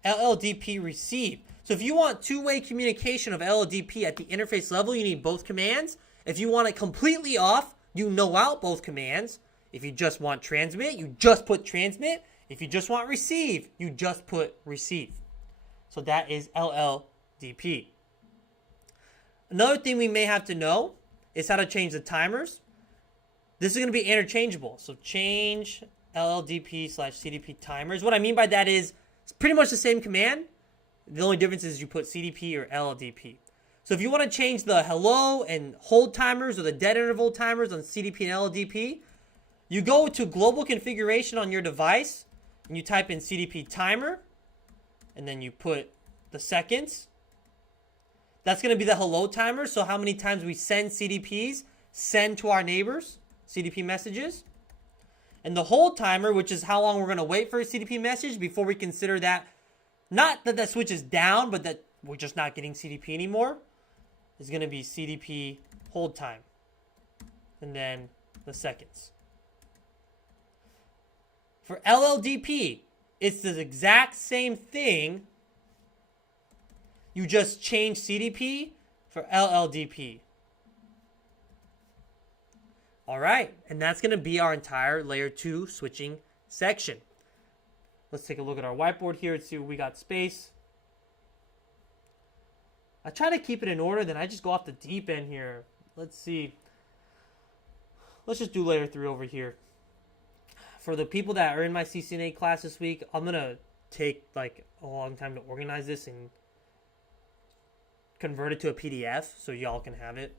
LLDP receive. So if you want two-way communication of LLDP at the interface level, you need both commands. If you want it completely off, you null out both commands. If you just want transmit, you just put transmit. If you just want receive, you just put receive. So that is LLDP. Another thing we may have to know is how to change the timers. This is going to be interchangeable. So change LLDP/CDP timers. What I mean by that is it's pretty much the same command. The only difference is you put CDP or LLDP. So if you want to change the hello and hold timers or the dead interval timers on CDP and LLDP, you go to global configuration on your device and you type in CDP timer and then you put the seconds. That's going to be the hello timer. So how many times we send CDPs, send to our neighbors, CDP messages. And the hold timer, which is how long we're going to wait for a CDP message before we consider that, not that that switch is down, but that we're just not getting CDP anymore, is going to be CDP hold time. And then the seconds. For LLDP, it's the exact same thing. You just change CDP for LLDP. All right, and that's going to be our entire layer 2 switching section. Let's take a look at our whiteboard here and see what we got space. I try to keep it in order, then I just go off the deep end here. Let's see. Let's just do layer 3 over here. For the people that are in my CCNA class this week, I'm going to take like a long time to organize this and convert it to a PDF so y'all can have it.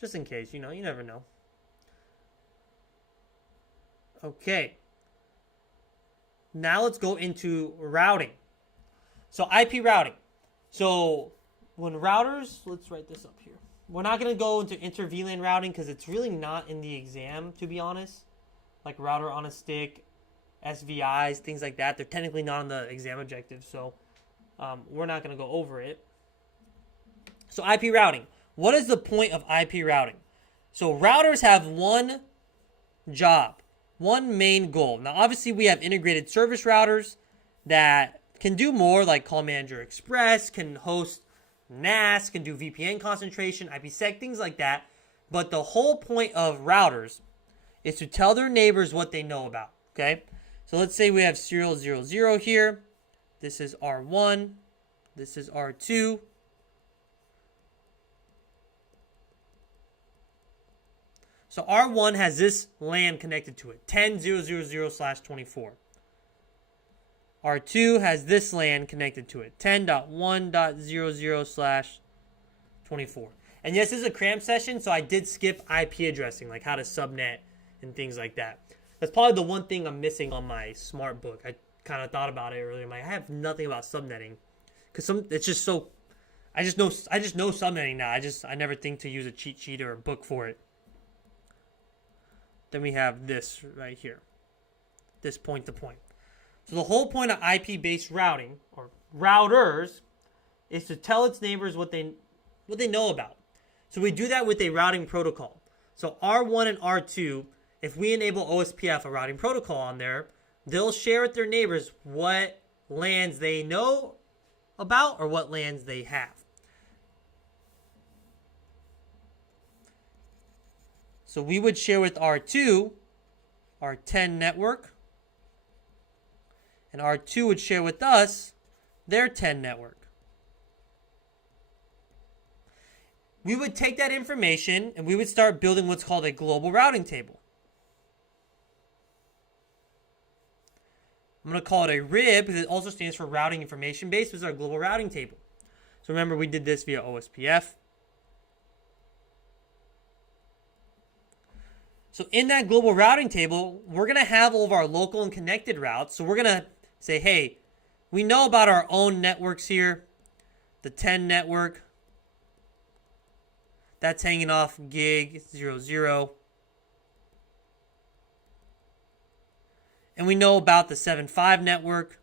Just in case, you never know. Okay. Now let's go into routing. So IP routing. So when routers, let's write this up here. We're not going to go into inter-VLAN routing because it's really not in the exam, to be honest. Like router on a stick, SVIs, things like that. They're technically not on the exam objective, so we're not going to go over it. So IP routing. What is the point of IP routing? So routers have one job, one main goal. Now, obviously, we have integrated service routers that can do more, like Call Manager Express, can host NAS, can do VPN concentration, IPsec, things like that. But the whole point of routers is to tell their neighbors what they know about, okay? So let's say we have serial 00 here. This is R1. This is R2. So R1 has this LAN connected to it, 10.0.0.0/24. R2 has this LAN connected to it, 10.1.0.0/24. And yes, this is a CRAM session, so I did skip IP addressing, like how to subnet and things like that. That's probably the one thing I'm missing on my smart book. I kind of thought about it earlier. I'm like, I have nothing about subnetting, because it's just so. I just know subnetting now. I never think to use a cheat sheet or a book for it. Then we have this right here, this point to point. So the whole point of IP-based routing or routers is to tell its neighbors what they know about. So we do that with a routing protocol. So R1 and R2, if we enable OSPF, a routing protocol on there, they'll share with their neighbors what LANs they know about or what LANs they have. So we would share with R2 our 10 network, and R2 would share with us their 10 network. We would take that information and we would start building what's called a global routing table. I'm going to call it a RIB because it also stands for routing information base. This is our global routing table. So remember, we did this via OSPF. So in that global routing table, we're going to have all of our local and connected routes. So we're going to say, hey, we know about our own networks here. The 10 network. That's hanging off gig 00. And we know about the 7.5 network.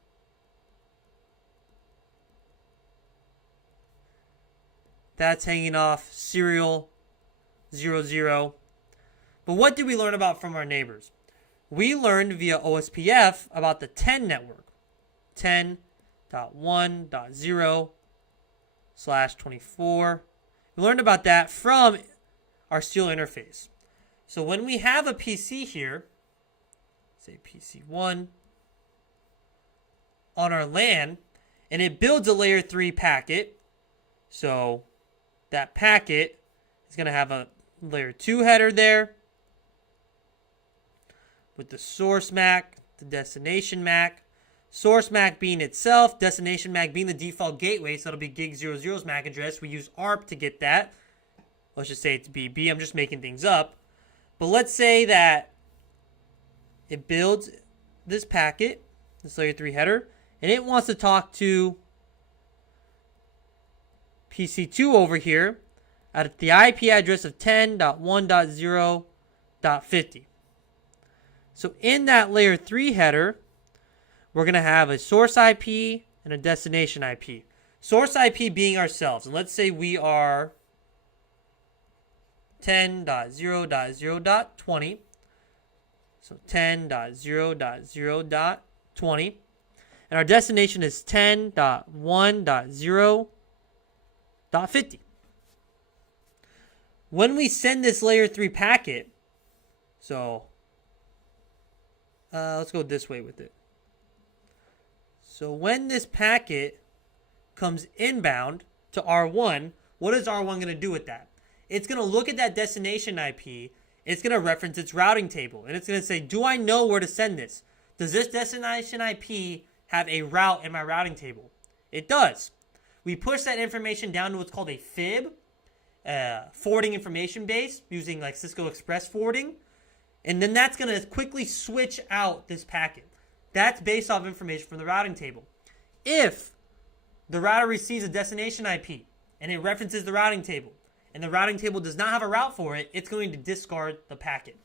That's hanging off serial 00. But what did we learn about from our neighbors? We learned via OSPF about the 10 network. 10.1.0/24. We learned about that from our serial interface. So when we have a PC here, say PC1, on our LAN, and it builds a layer 3 packet, so that packet is going to have a layer 2 header there, with the source MAC, the destination MAC, source MAC being itself, destination MAC being the default gateway, so that'll be gig 00's MAC address. We use ARP to get that. Let's just say it's BB. I'm just making things up. But let's say that it builds this packet, this layer 3 header, and it wants to talk to PC2 over here at the IP address of 10.1.0.50. So in that layer 3 header, we're going to have a source IP and a destination IP. Source IP being ourselves. And let's say we are 10.0.0.20. So 10.0.0.20. And our destination is 10.1.0.50. When we send this layer 3 packet, so let's go this way with it. So when this packet comes inbound to R1, what is R1 going to do with that? It's going to look at that destination IP. It's going to reference its routing table. And it's going to say, do I know where to send this? Does this destination IP have a route in my routing table? It does. We push that information down to what's called a FIB, forwarding information base, using like Cisco Express forwarding. And then that's going to quickly switch out this packet. That's based off information from the routing table. If the router receives a destination IP and it references the routing table, and the routing table does not have a route for it, it's going to discard the packet.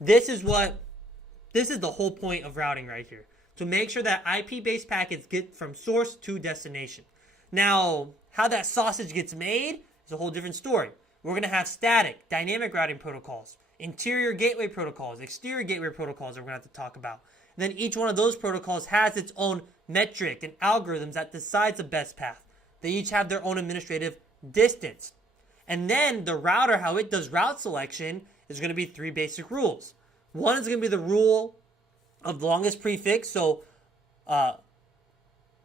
This is the whole point of routing right here. To make sure that IP-based packets get from source to destination. Now, how that sausage gets made, It's a whole different story. We're going to have static, dynamic routing protocols, interior gateway protocols, exterior gateway protocols that we're going to have to talk about. And then each one of those protocols has its own metric and algorithms that decides the best path. They each have their own administrative distance. And then the router, how it does route selection, is going to be 3 basic rules. One is going to be the rule of longest prefix. So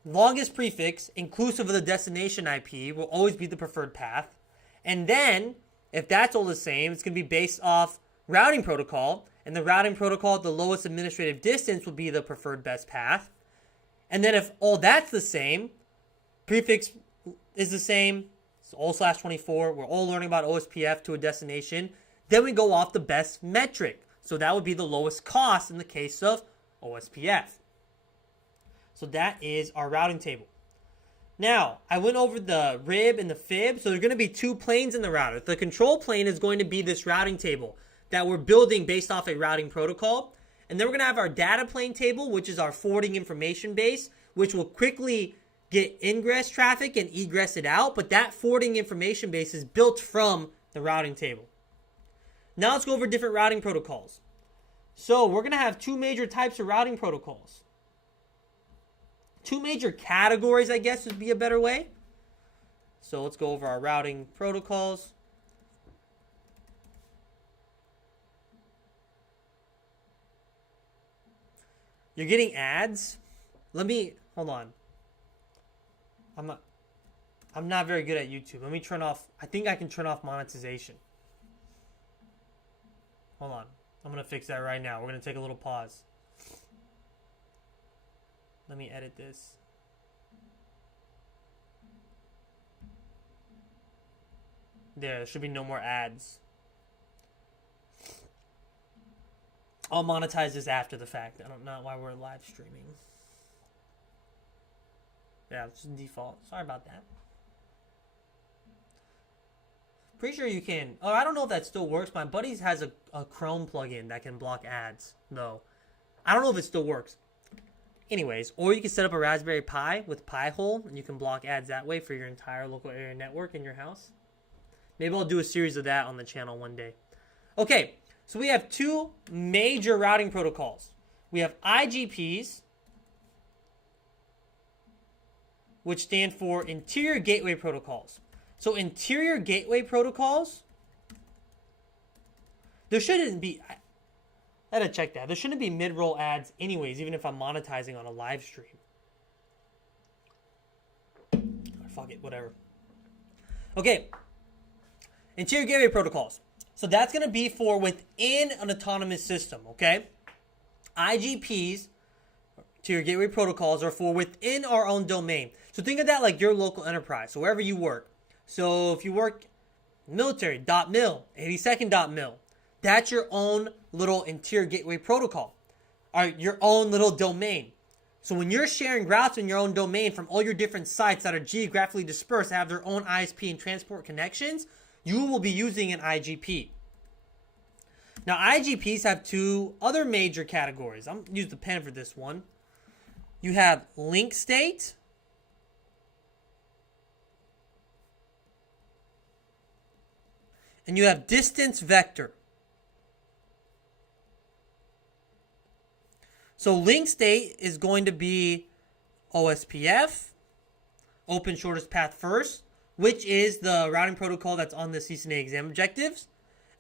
longest prefix, inclusive of the destination IP, will always be the preferred path. And then, if that's all the same, it's going to be based off routing protocol. And the routing protocol at the lowest administrative distance will be the preferred best path. And then if all that's the same, prefix is the same, it's all /24, we're all learning about OSPF to a destination, then we go off the best metric. So that would be the lowest cost in the case of OSPF. So that is our routing table. Now, I went over the rib and the fib. So there's going to be 2 planes in the router. The control plane is going to be this routing table that we're building based off a routing protocol. And then we're going to have our data plane table, which is our forwarding information base, which will quickly get ingress traffic and egress it out. But that forwarding information base is built from the routing table. Now let's go over different routing protocols. So we're going to have 2 major types of routing protocols. 2 major categories, I guess, would be a better way. So let's go over our routing protocols. You're getting ads. Hold on. I'm not very good at YouTube. Let me turn off, I think I can turn off monetization. Hold on. I'm going to fix that right now. We're going to take a little pause. Let me edit this. There should be no more ads. I'll monetize this after the fact. I don't know why we're live streaming. Yeah, it's just default. Sorry about that. Pretty sure you can. Oh, I don't know if that still works. My buddy has a Chrome plugin that can block ads, though. I don't know if it still works. Anyways, or you can set up a Raspberry Pi with Pi-hole, and you can block ads that way for your entire local area network in your house. Maybe I'll do a series of that on the channel one day. Okay, so we have 2 major routing protocols. We have IGPs, which stand for Interior Gateway Protocols. So Interior Gateway Protocols, there shouldn't be... I had to check that. There shouldn't be mid-roll ads anyways, even if I'm monetizing on a live stream. Fuck it, whatever. Okay. Interior gateway protocols. So that's going to be for within an autonomous system, okay? IGPs, interior gateway protocols, are for within our own domain. So think of that like your local enterprise, so wherever you work. So if you work military, .mil, 82nd.mil, that's your own little interior gateway protocol, or your own little domain. So when you're sharing routes in your own domain from all your different sites that are geographically dispersed, have their own ISP and transport connections, you will be using an IGP. Now, IGPs have 2 other major categories. I'm going to use the pen for this one. You have link state, and you have distance vector. So link state is going to be OSPF, open shortest path first, which is the routing protocol that's on the CCNA exam objectives.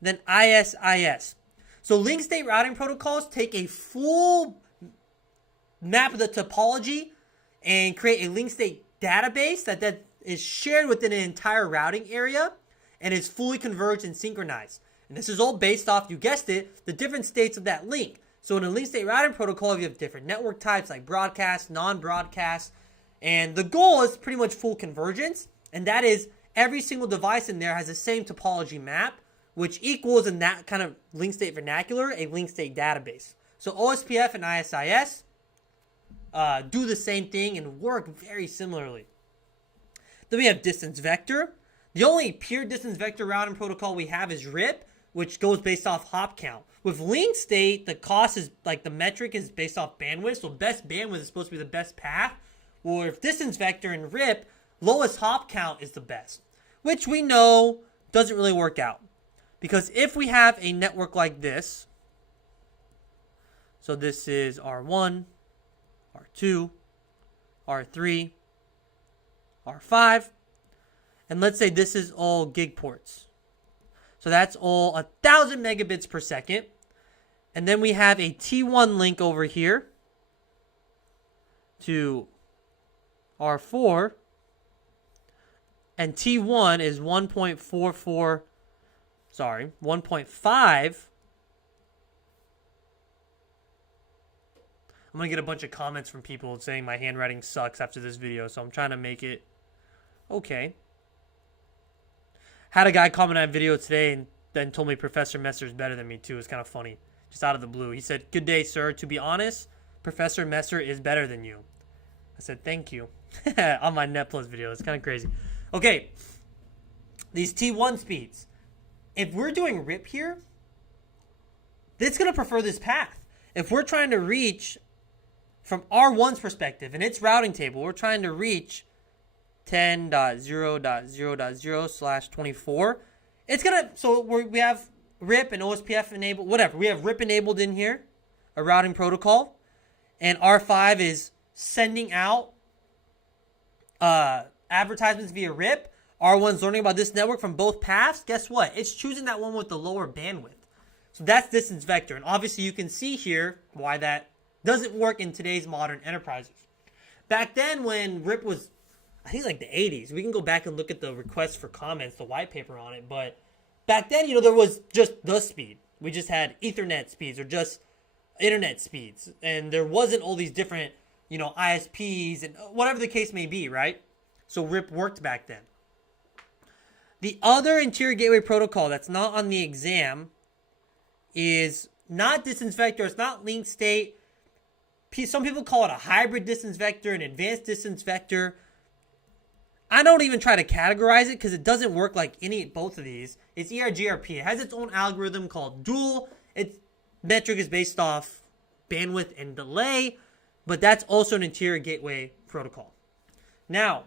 Then ISIS. So link state routing protocols take a full map of the topology and create a link state database that is shared within an entire routing area and is fully converged and synchronized. And this is all based off, you guessed it, the different states of that link. So in a link state routing protocol, you have different network types like broadcast, non-broadcast, and the goal is pretty much full convergence, and that is every single device in there has the same topology map, which equals, in that kind of link state vernacular, a link state database. So OSPF and ISIS do the same thing and work very similarly. Then we have distance vector. The only pure distance vector routing protocol we have is RIP, which goes based off hop count. With link state, the cost is, like, the metric is based off bandwidth, so best bandwidth is supposed to be the best path. Or with distance vector and RIP, lowest hop count is the best. which we know doesn't really work out. Because if we have a network like this, so this is R1, R2, R3, R5, and let's say this is all gig ports. So that's all 1,000 megabits per second. And then we have a T1 link over here to R4. And T1 is 1.5. I'm going to get a bunch of comments from people saying my handwriting sucks after this video, so I'm trying to make it okay. Had a guy comment on a video today and then told me Professor Messer is better than me too. It's kind of funny. Just out of the blue. He said, "Good day, sir. To be honest, Professor Messer is better than you." I said, "Thank you." On my Net Plus video. It's kind of crazy. Okay. These T1 speeds. If we're doing RIP here, it's going to prefer this path. If we're trying to reach from R1's perspective in its routing table, we're trying to reach 10.0.0.0/24. It's going to, so we have RIP and OSPF enabled, whatever. We have RIP enabled in here, a routing protocol. And R5 is sending out advertisements via RIP. R1's learning about this network from both paths. Guess what? It's choosing that one with the lower bandwidth. So that's distance vector. And obviously you can see here why that doesn't work in today's modern enterprises. Back then when RIP was, I think like the 80s, we can go back and look at the requests for comments, the white paper on it. But back then, there was just the speed. We just had Ethernet speeds or just internet speeds. And there wasn't all these different, ISPs and whatever the case may be, right? So RIP worked back then. The other interior gateway protocol that's not on the exam is not distance vector. It's not link state. Some people call it a hybrid distance vector, an advanced distance vector. I don't even try to categorize it because it doesn't work like both of these. It's ERGRP. It has its own algorithm called dual. Its metric is based off bandwidth and delay, but that's also an interior gateway protocol. Now,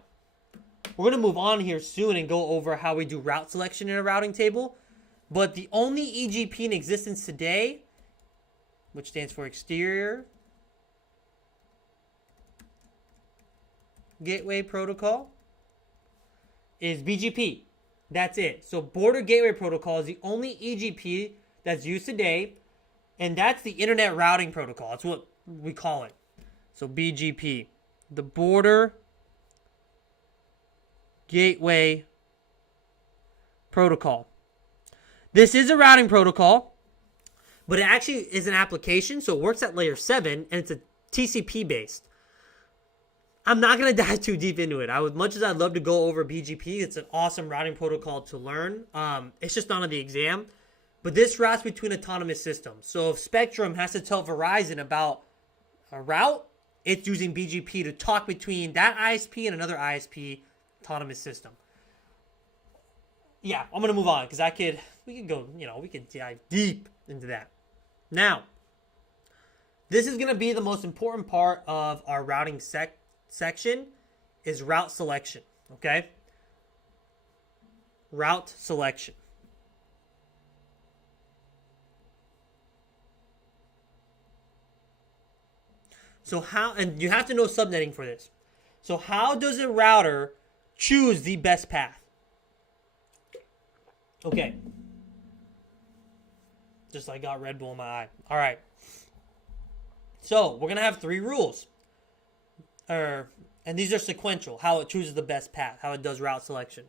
we're going to move on here soon and go over how we do route selection in a routing table. But the only EGP in existence today, which stands for exterior gateway protocol, is BGP. That's it. So border gateway protocol is the only EGP that's used today, and that's the internet routing protocol. That's what we call it. So BGP, the border gateway protocol. This is a routing protocol, but it actually is an application, so it works at layer 7, and it's a TCP based. I'm not going to dive too deep into it. Much as I'd love to go over BGP, it's an awesome routing protocol to learn. It's just not on the exam. But this routes between autonomous systems. So if Spectrum has to tell Verizon about a route, it's using BGP to talk between that ISP and another ISP autonomous system. Yeah, I'm going to move on because we could dive deep into that. Now, this is going to be the most important part of our routing section is route selection, okay? Route selection. So and you have to know subnetting for this. So how does a router choose the best path? Okay. Just like got Red Bull in my eye. All right. So we're going to have 3 rules. And these are sequential, how it chooses the best path, how it does route selection.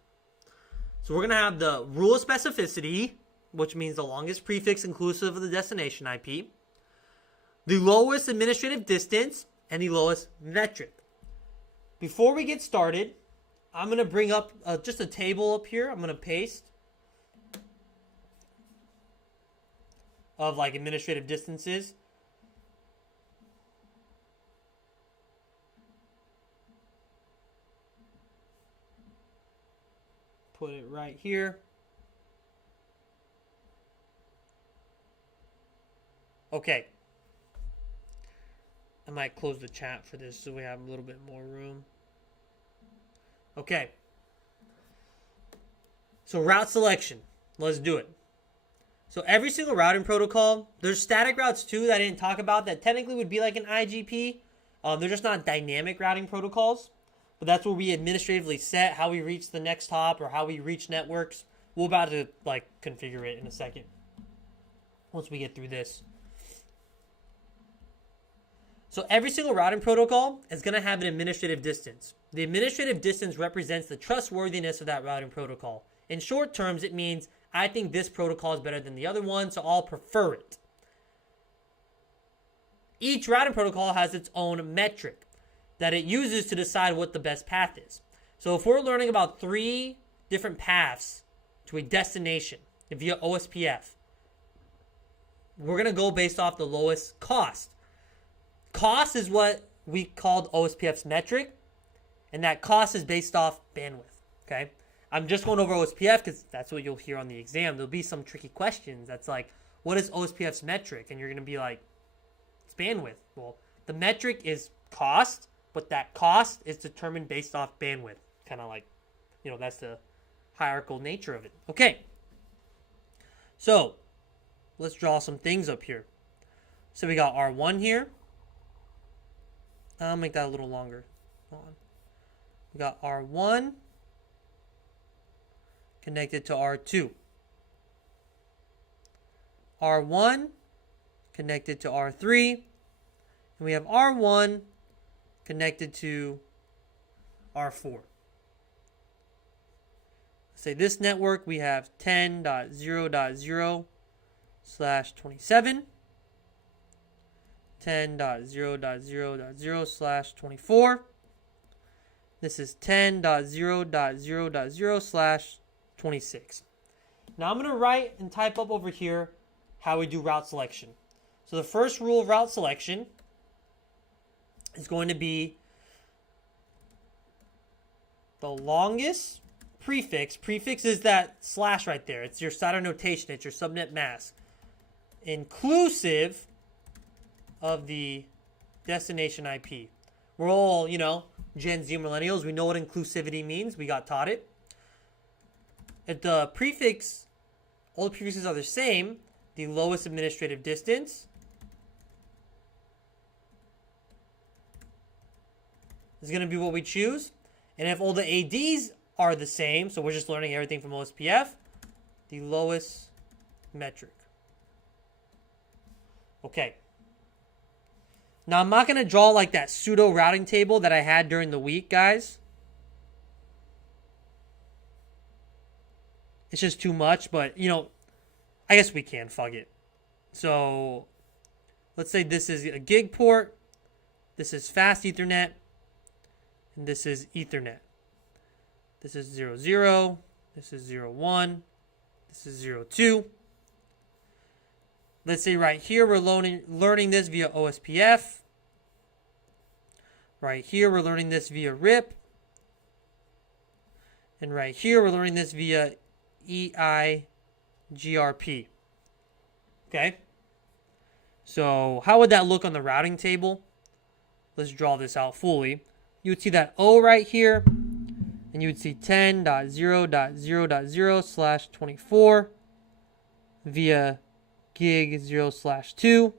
So we're going to have the rule of specificity, which means the longest prefix inclusive of the destination IP, the lowest administrative distance, and the lowest metric. Before we get started, I'm going to bring up just a table up here. I'm going to paste of like administrative distances. Put it right here. Okay. I might close the chat for this so we have a little bit more room. Okay. So route selection. Let's do it. So every single routing protocol, there's static routes too that I didn't talk about that technically would be like an IGP. They're just not dynamic routing protocols. But that's where we administratively set how we reach the next hop or how we reach networks. We're about to like configure it in a second once we get through this. So every single routing protocol is going to have an administrative distance. The administrative distance represents the trustworthiness of that routing protocol. In short terms, it means I think this protocol is better than the other one, so I'll prefer it. Each routing protocol has its own metric that it uses to decide what the best path is. So if we're learning about 3 different paths to a destination via OSPF, we're going to go based off the lowest cost. Cost is what we called OSPF's metric, and that cost is based off bandwidth, okay? I'm just going over OSPF because that's what you'll hear on the exam. There'll be some tricky questions that's like, what is OSPF's metric? And you're going to be like, it's bandwidth. Well, the metric is cost, but that cost is determined based off bandwidth. Kind of like, that's the hierarchical nature of it. Okay. So, let's draw some things up here. So we got R1 here. I'll make that a little longer. Hold on. We got R1 connected to R2. R1 connected to R3. And we have R1 connected to R4. Let's say this network, we have 10.0.0/27. 10.0.0.0/24. This is 10.0.0.0/26. Now I'm going to write and type up over here how we do route selection. So the first rule of route selection is going to be the longest prefix. Prefix is that slash right there. It's your SATA notation. It's your subnet mask. Inclusive of the destination IP. We're all, Gen Z millennials. We know what inclusivity means. We got taught it. If the prefix, all the prefixes are the same, the lowest administrative distance is going to be what we choose. And if all the ADs are the same, so we're just learning everything from OSPF, the lowest metric. Okay. Now, I'm not going to draw like that pseudo routing table that I had during the week, guys. It's just too much, but, I guess we can. Fuck it. So, let's say this is a gig port. This is fast Ethernet. And this is Ethernet. This is 00. This is 01. This is 02. Let's say right here we're learning this via OSPF. Right here we're learning this via RIP. And right here we're learning this via EIGRP. Okay? So how would that look on the routing table? Let's draw this out fully. You would see that O right here. And you would see 10.0.0.0/24 via gig 0/2,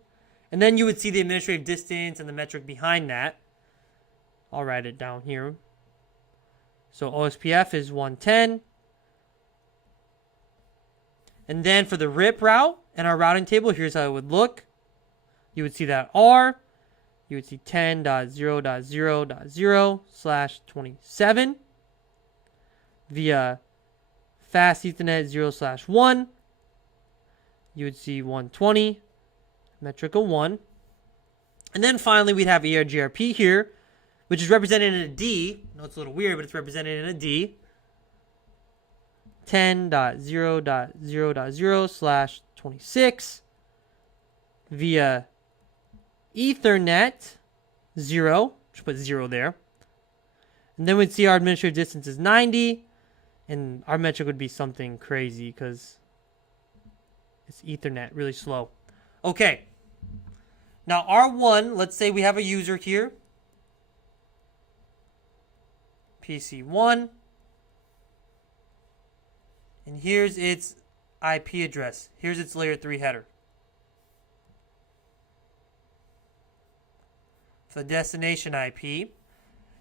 and then you would see the administrative distance and the metric behind that. I'll write it down here. So OSPF is 110, and then for the RIP route and our routing table, here's how it would look. You would see that R, you would see 10.0.0.0/27 via fast Ethernet 0/1. You would see 120, metric of 1. And then finally, we'd have ERGRP here, which is represented in a D. I know it's a little weird, but it's represented in a D. 10.0.0.0/26 via Ethernet 0. Just put 0 there. And then we'd see our administrative distance is 90. And our metric would be something crazy because it's Ethernet, really slow. Okay. Now R1, let's say we have a user here. PC1. And here's its IP address. Here's its layer 3 header. For the destination IP.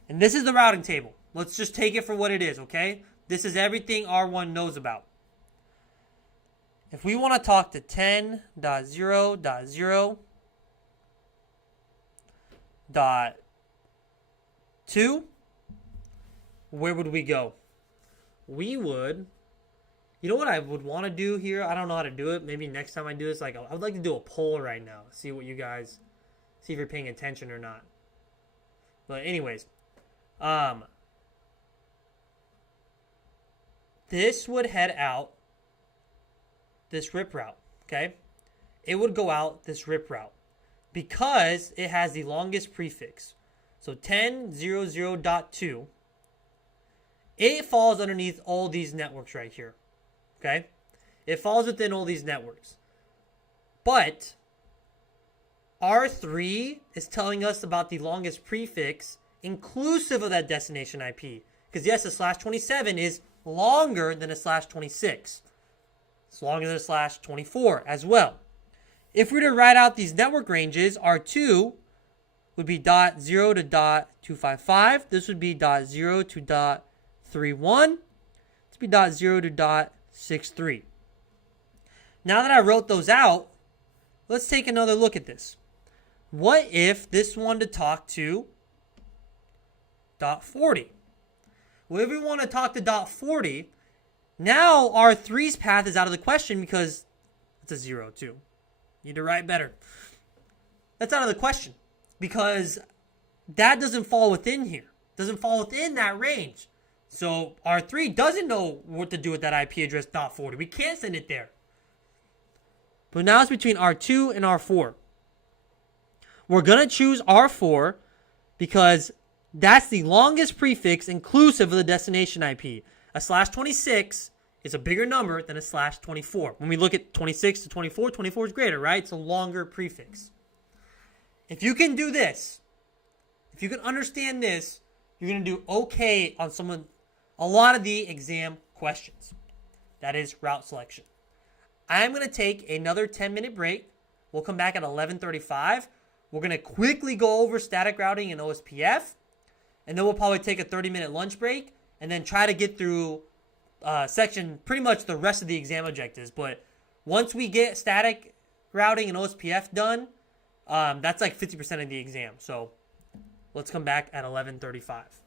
And this is the routing table. Let's just take it for what it is, okay? This is everything R1 knows about. If we want to talk to 10.0.0.2, where would we go? We would, you know what I would want to do here? I don't know how to do it. Maybe next time I do this, like I would like to do a poll right now. See what you guys, see if you're paying attention or not. But anyways, this would head out this rip route, okay? It would go out this rip route because it has the longest prefix. So 10.0.0.2, it falls underneath all these networks right here, okay? It falls within all these networks. But R3 is telling us about the longest prefix inclusive of that destination IP. Because yes, the /27 is longer than a /26. It's longer than a /24 as well. If we were to write out these network ranges, R2 would be .0 to .255. This would be .0 to .31. This would be .0 to .63. Now that I wrote those out, let's take another look at this. What if this wanted to talk to .40? Well, if we want to talk to .40, now R3's path is out of the question because it's a 0 too. Need to write better. That's out of the question because that doesn't fall within here. Doesn't fall within that range. So R3 doesn't know what to do with that IP address .40. We can't send it there. But now it's between R2 and R4. We're going to choose R4 because that's the longest prefix inclusive of the destination IP. A /26 is a bigger number than a /24. When we look at 26 to 24, 24 is greater, right? It's a longer prefix. If you can do this, if you can understand this, you're going to do okay on a lot of the exam questions. That is route selection. I'm going to take another 10-minute break. We'll come back at 11:35. We're going to quickly go over static routing and OSPF. And then we'll probably take a 30-minute lunch break and then try to get through section, pretty much the rest of the exam objectives. But once we get static routing and OSPF done, that's like 50% of the exam. So let's come back at 11:35.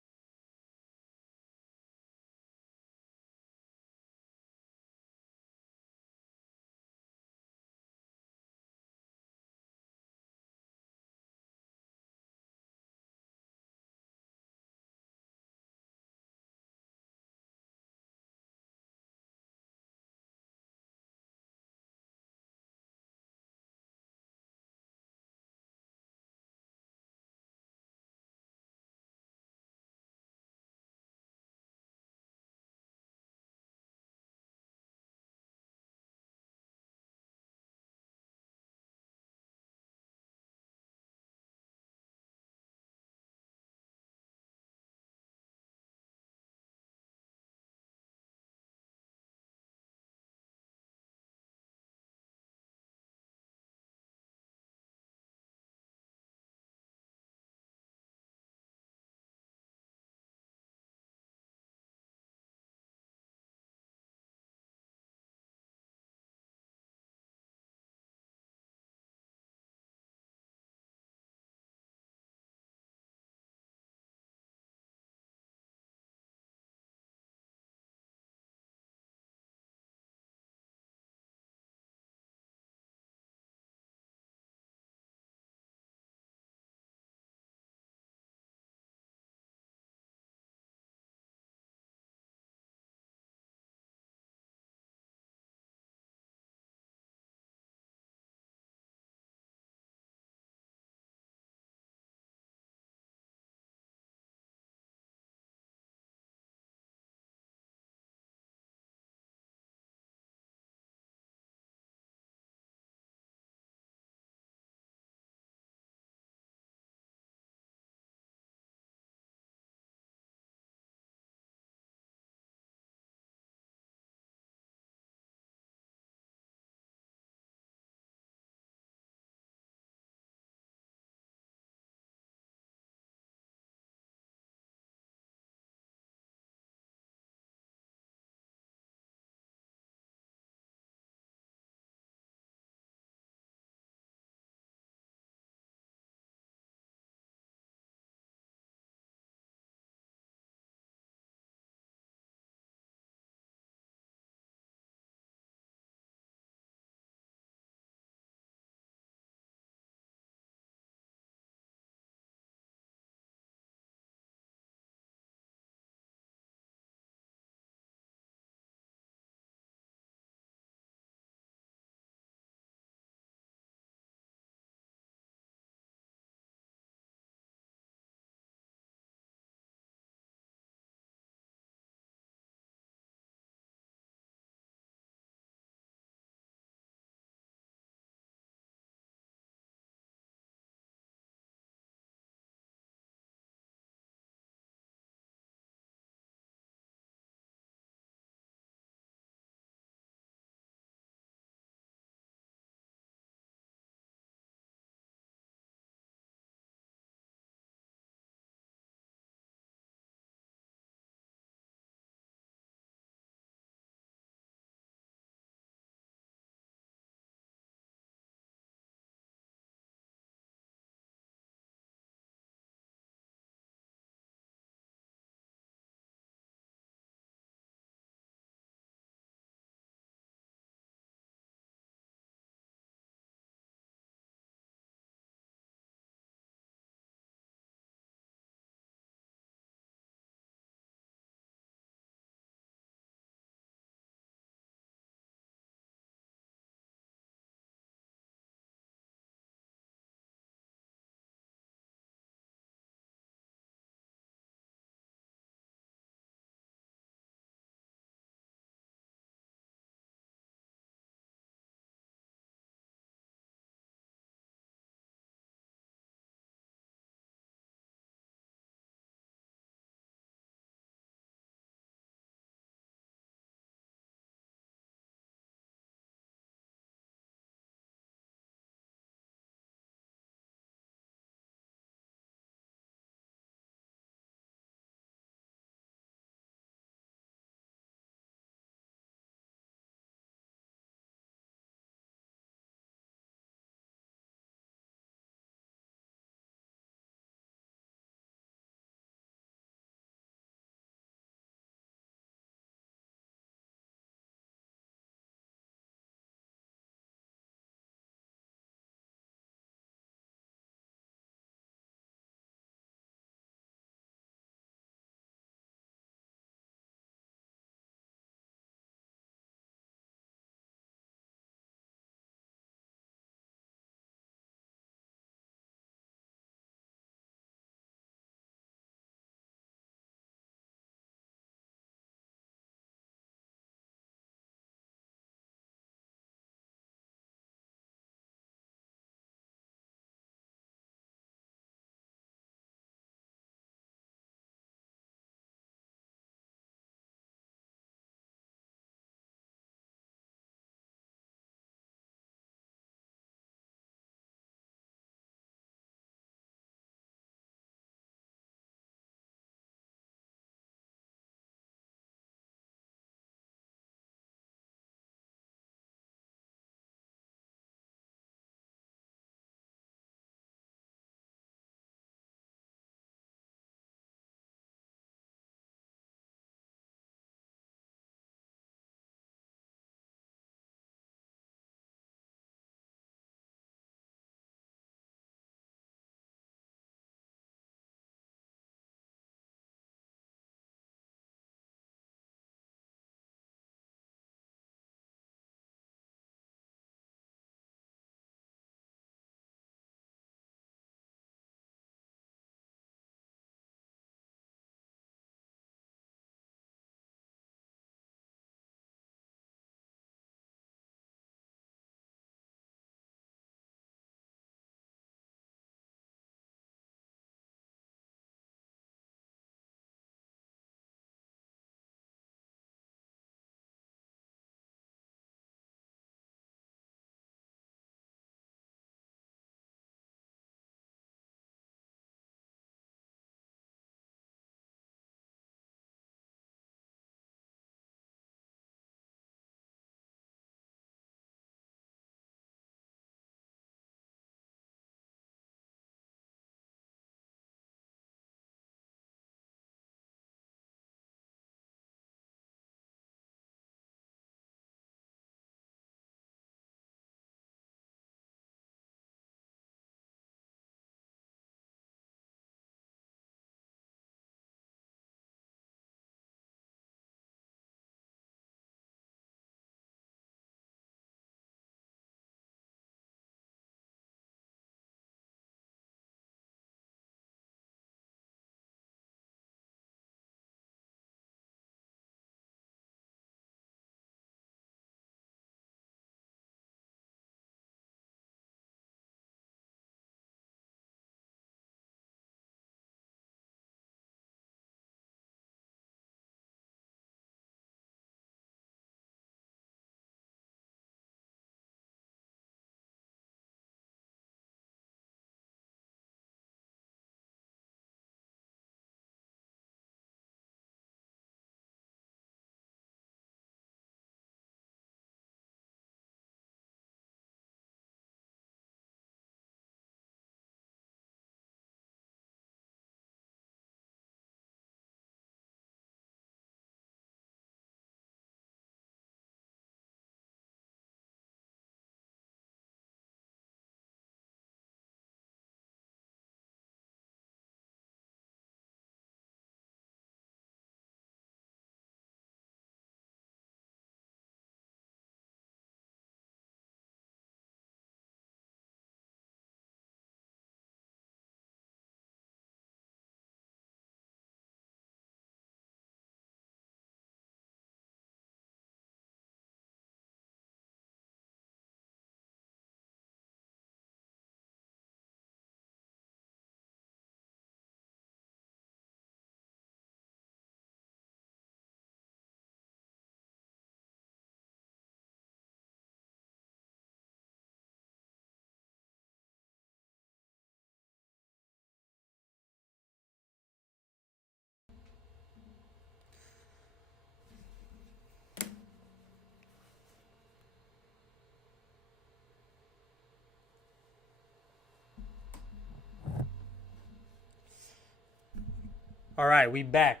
All right, we back.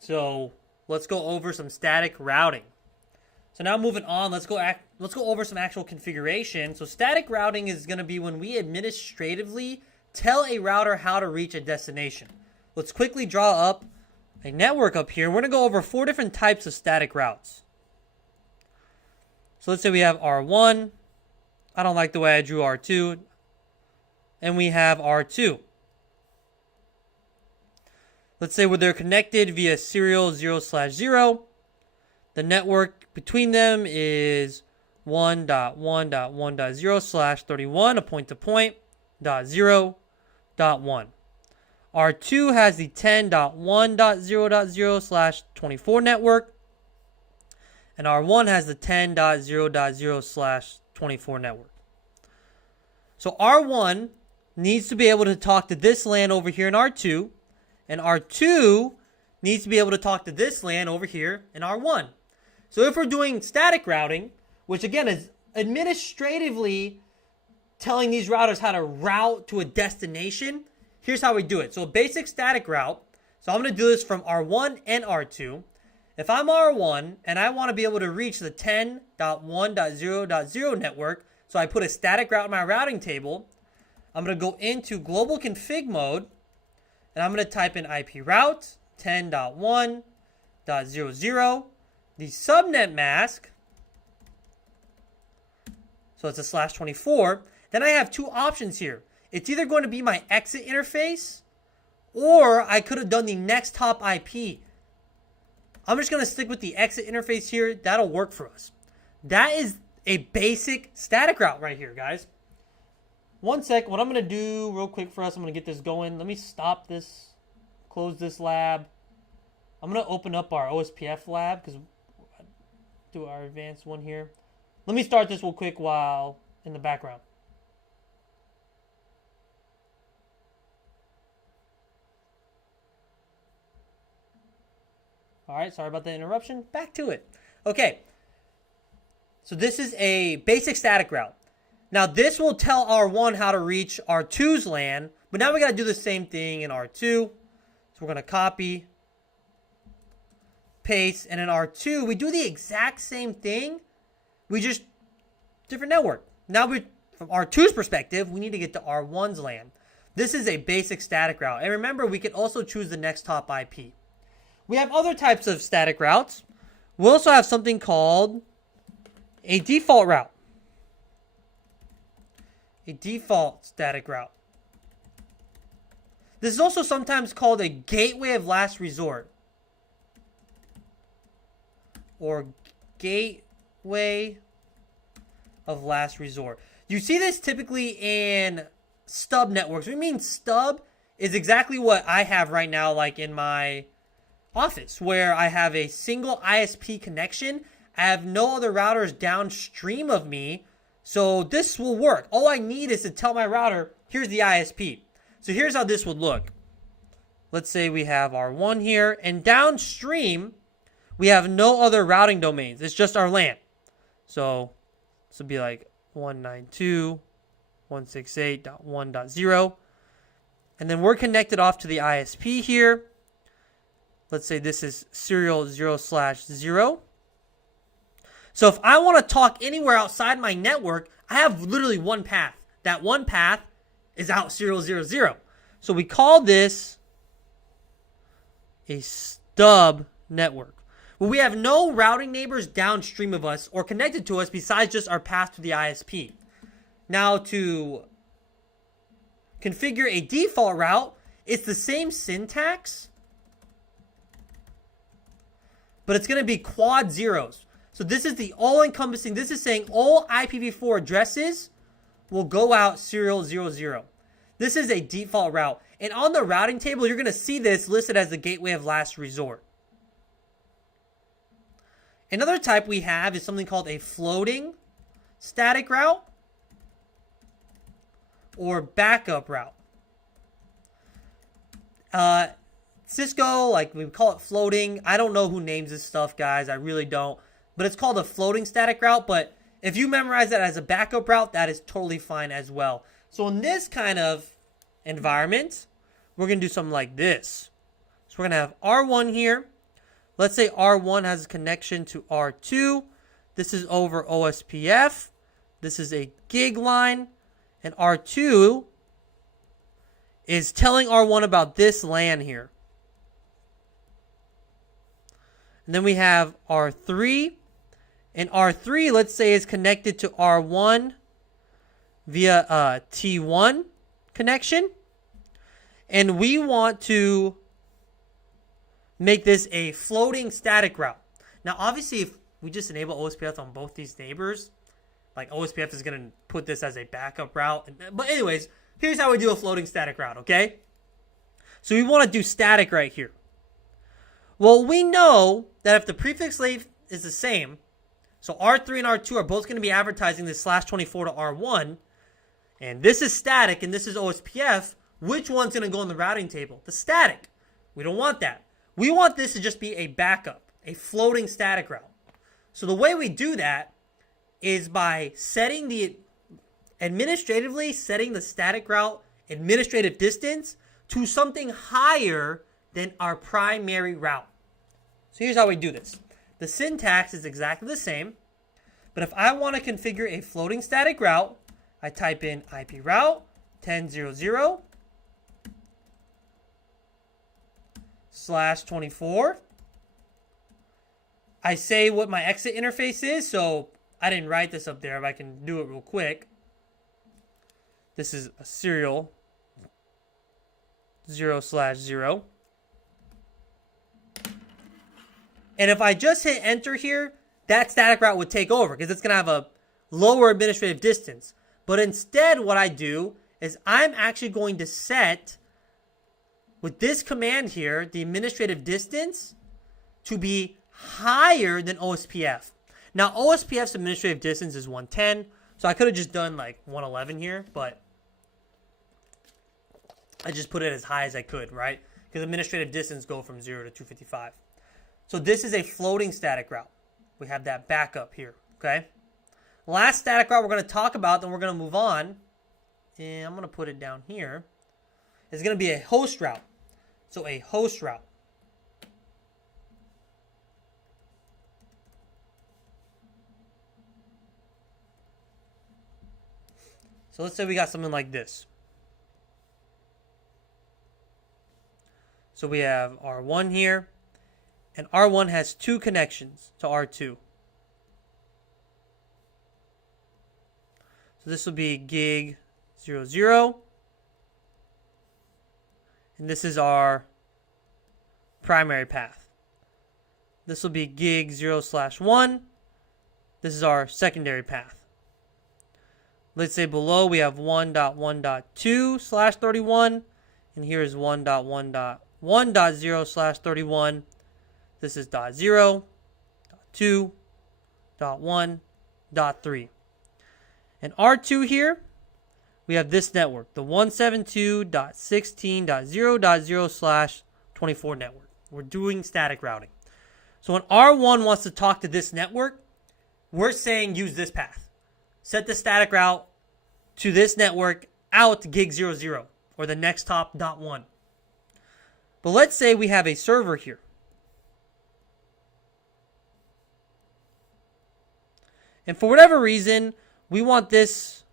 So let's go over some static routing. So now moving on, let's go over some actual configuration. So static routing is going to be when we administratively tell a router how to reach a destination. Let's quickly draw up a network up here. We're going to go over 4 different types of static routes. So let's say we have R1. I don't like the way I drew R2. And we have R2. Let's say where they're connected via serial 0/0. The network between them is 1.1.1.0/31, a point-to-point, .0.1. R2 has the 10.1.0.0/24 network, and R1 has the 10.0.0/24 network. So R1 needs to be able to talk to this LAN over here in R2, and R2 needs to be able to talk to this LAN over here in R1. So if we're doing static routing, which again is administratively telling these routers how to route to a destination, here's how we do it. So a basic static route. So I'm going to do this from R1 and R2. If I'm R1 and I want to be able to reach the 10.1.0.0 network, so I put a static route in my routing table, I'm going to go into global config mode, and I'm going to type in IP route 10.1.0.0, the subnet mask, so it's a /24. Then I have 2 options here. It's either going to be my exit interface, or I could have done the next hop IP. I'm just going to stick with the exit interface here. That'll work for us. That is a basic static route right here, guys. One sec. What I'm going to do real quick for us, I'm going to get this going. Let me stop this, close this lab. I'm going to open up our OSPF lab because do our advanced one here. Let me start this real quick while in the background. All right, sorry about the interruption. Back to it. Okay, so this is a basic static route. Now this will tell R1 how to reach R2's LAN, but now we got to do the same thing in R2. So we're going to copy, paste, and in R2 we do the exact same thing. We just different network. Now from R2's perspective, we need to get to R1's LAN. This is a basic static route. And remember, we can also choose the next hop IP. We have other types of static routes. We also have something called a default route. A default static route. This is also sometimes called a gateway of last resort, or gateway of last resort. You see this typically in stub networks. We mean stub is exactly what I have right now, like in my office, where I have a single ISP connection. I have no other routers downstream of me, so this will work. All I need is to tell my router, here's the ISP. So here's how this would look. Let's say we have R1 here, and downstream we have no other routing domains. It's just our LAN. So this would be like 192.168.1.0. And then we're connected off to the ISP here. Let's say this is serial 0/0. So if I want to talk anywhere outside my network, I have literally one path. That one path is out serial 0/0. So we call this a stub network, where we have no routing neighbors downstream of us or connected to us besides just our path to the ISP. Now to configure a default route, it's the same syntax, but it's going to be quad zeros. So this is the all-encompassing. This is saying all IPv4 addresses will go out serial 0/0. This is a default route. And on the routing table, you're going to see this listed as the gateway of last resort. Another type we have is something called a floating static route or backup route. Cisco, like we call it floating. I don't know who names this stuff, guys. I really don't. But it's called a floating static route. But if you memorize that as a backup route, that is totally fine as well. So in this kind of environment, we're going to do something like this. So we're going to have R1 here. Let's say R1 has a connection to R2. This is over OSPF. This is a gig line. And R2 is telling R1 about this LAN here. And then we have R3. And R3, let's say, is connected to R1 via a T1 connection. And we want to make this a floating static route. Now, obviously, if we just enable OSPF on both these neighbors, like OSPF is going to put this as a backup route. But anyways, here's how we do a floating static route, okay? So we want to do static right here. Well, we know that if the prefix length is the same, so R3 and R2 are both going to be advertising this /24 to R1, and this is static and this is OSPF, which one's going to go in the routing table? The static. We don't want that. We want this to just be a backup, a floating static route. So the way we do that is by administratively setting the static route administrative distance to something higher than our primary route. So here's how we do this. The syntax is exactly the same, but if I want to configure a floating static route, I type in IP route 10.0/24. I say what my exit interface is, so I didn't write this up there, but I can do it real quick. This is a serial 0/0. And if I just hit enter here, that static route would take over because it's going to have a lower administrative distance. But instead, what I do is I'm actually going to set, with this command here, the administrative distance to be higher than OSPF. Now, OSPF's administrative distance is 110, so I could have just done like 111 here, but I just put it as high as I could, right? Because administrative distance go from 0 to 255. So this is a floating static route. We have that backup here, okay? Last static route we're going to talk about, then we're going to move on, and I'm going to put it down here, is going to be a host route. So a host route. So let's say we got something like this. So we have R1 here, and R1 has two connections to R2. So this will be gig 00, and this is our primary path. This will be gig 0/1. This is our secondary path. Let's say below we have 1.1.2/31, and here is 1.1.1.0/31. This is .0, .2, .1, .3. And R2 here, we have this network, the 172.16.0.0/24 network. We're doing static routing. So when R1 wants to talk to this network, we're saying use this path. Set the static route to this network out to gig 00, or the next top .1. But let's say we have a server here. And for whatever reason, we want this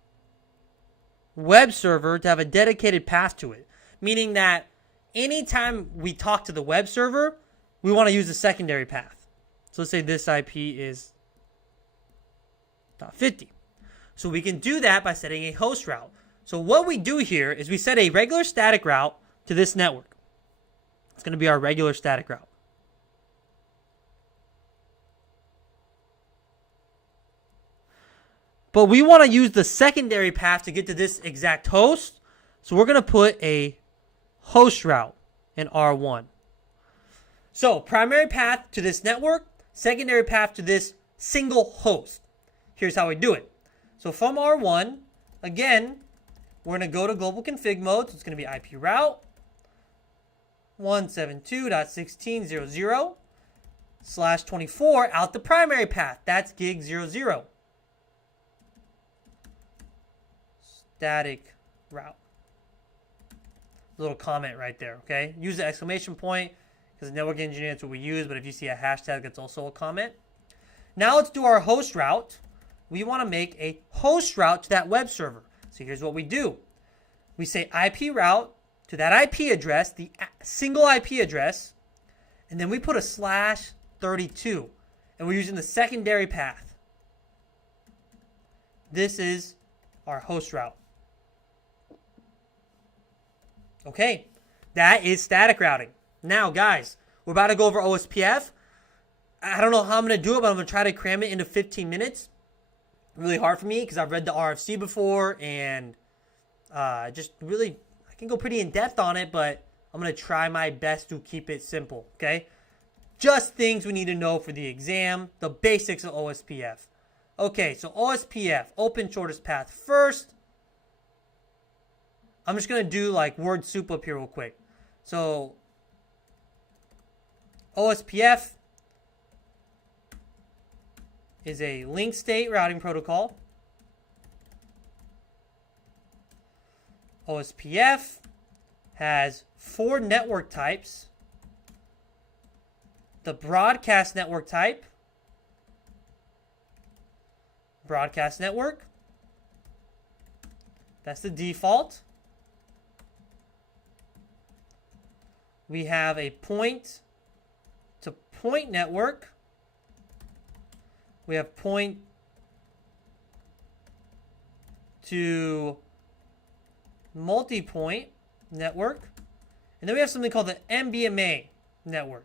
web server to have a dedicated path to it. Meaning that anytime we talk to the web server, we want to use the secondary path. So let's say this IP is .50. So we can do that by setting a host route. So what we do here is we set a regular static route to this network. It's going to be our regular static route. But we want to use the secondary path to get to this exact host. So we're going to put a host route in R1. So primary path to this network, secondary path to this single host. Here's how we do it. So from R1, again, we're going to go to global config mode. So it's going to be IP route 172.16.0.0/24 out the primary path. That's gig 00. Static route. Little comment right there, okay? Use the exclamation point because network engineer, that's what we use, but if you see a hashtag, that's also a comment. Now let's do our host route. We want to make a host route to that web server. So here's what we do. We say IP route to that IP address, the single IP address, and then we put a /32, and we're using the secondary path. This is our host route. Okay, that is static routing. Now, guys, we're about to go over OSPF. I don't know how I'm going to do it, but I'm going to try to cram it into 15 minutes. Really hard for me because I've read the RFC before, and just really, I can go pretty in depth on it, but I'm going to try my best to keep it simple, okay? Just things we need to know for the exam, the basics of OSPF. Okay, so OSPF, open shortest path first. I'm just going to do like word soup up here real quick. So OSPF is a link state routing protocol. OSPF has 4 network types. The broadcast network type, broadcast network, that's the default. We have a point-to-point network. We have point to multi-point network. And then we have something called the NBMA network.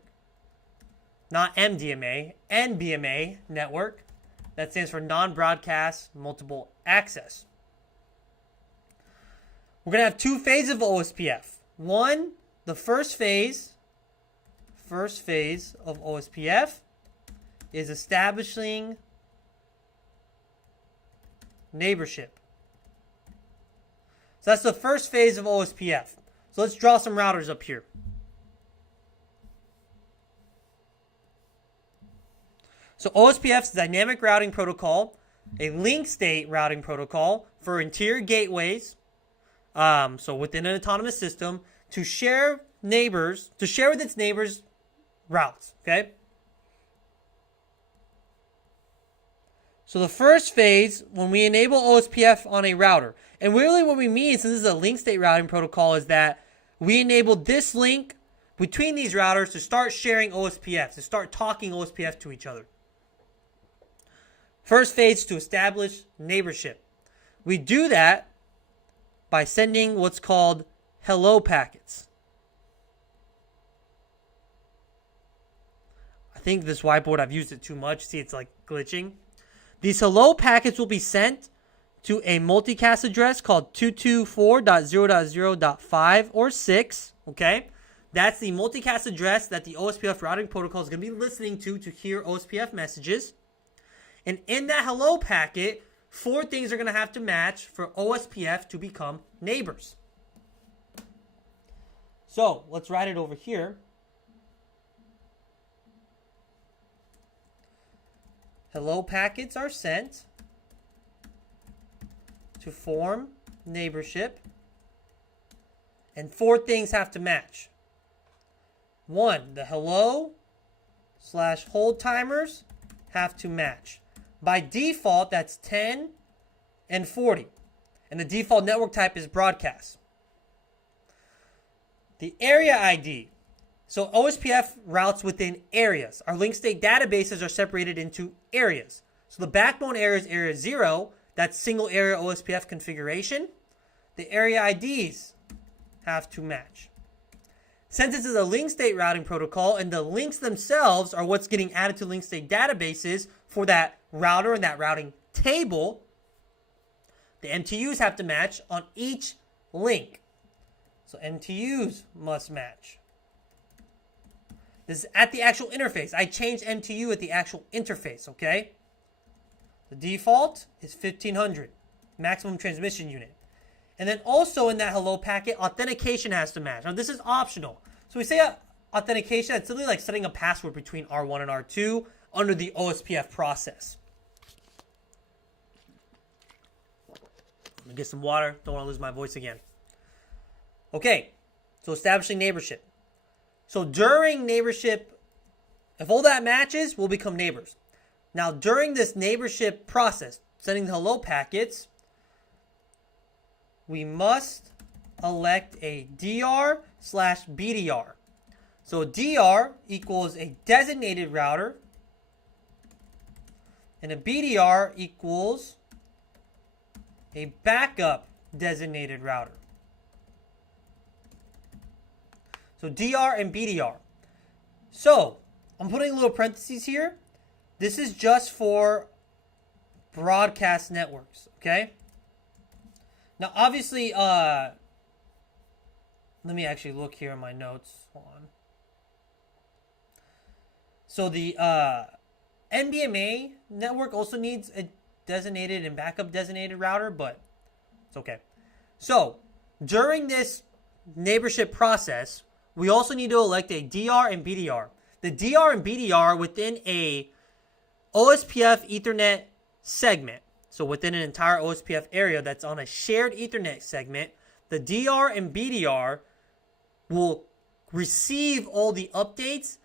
Not MDMA, NBMA network. That stands for non-broadcast multiple access. We're going to have 2 phases of OSPF. One, the first phase of OSPF is establishing neighborship. So that's the first phase of OSPF. So let's draw some routers up here. So OSPF is a dynamic routing protocol, a link state routing protocol for interior gateways, so within an autonomous system, to share with its neighbors routes, okay? So the first phase, when we enable OSPF on a router, and really what we mean, since this is a link state routing protocol, is that we enable this link between these routers to start sharing OSPF, to start talking OSPF to each other. First phase, to establish neighborship. We do that by sending what's called hello packets. I think this whiteboard, I've used it too much. See, it's like glitching. These hello packets will be sent to a multicast address called 224.0.0.5 or 6, okay? That's the multicast address that the OSPF routing protocol is going to be listening to hear OSPF messages. And in that hello packet, 4 things are going to have to match for OSPF to become neighbors. So let's write it over here. Hello packets are sent to form neighborship, and 4 things have to match. 1, the hello/hold timers have to match. By default, that's 10 and 40. And the default network type is broadcast. The area ID. So OSPF routes within areas. Our link state databases are separated into areas. So the backbone area is area 0. That's single area OSPF configuration. The area IDs have to match. Since this is a link state routing protocol and the links themselves are what's getting added to link state databases for that router and that routing table, the MTUs have to match on each link. So MTUs must match. This is at the actual interface. I changed MTU at the actual interface, okay? The default is 1500, maximum transmission unit. And then also in that hello packet, authentication has to match. Now this is optional. So we say authentication, it's simply like setting a password between R1 and R2 under the OSPF process. I'm gonna get some water. Don't want to lose my voice again. Okay, so establishing neighborship. So during neighborship, if all that matches, we'll become neighbors. Now, during this neighborship process, sending the hello packets, we must elect a DR/BDR. So DR equals a designated router, and a BDR equals a backup designated router. So DR and BDR. So I'm putting little parentheses here. This is just for broadcast networks, okay? Now, obviously, let me actually look here in my notes. Hold on. So the NBMA network also needs a designated and backup designated router, but it's okay. So during this neighborship process, we also need to elect a DR and BDR. The DR and BDR within a OSPF Ethernet segment. So within an entire OSPF area that's on a shared Ethernet segment, the DR and BDR will receive all the updates,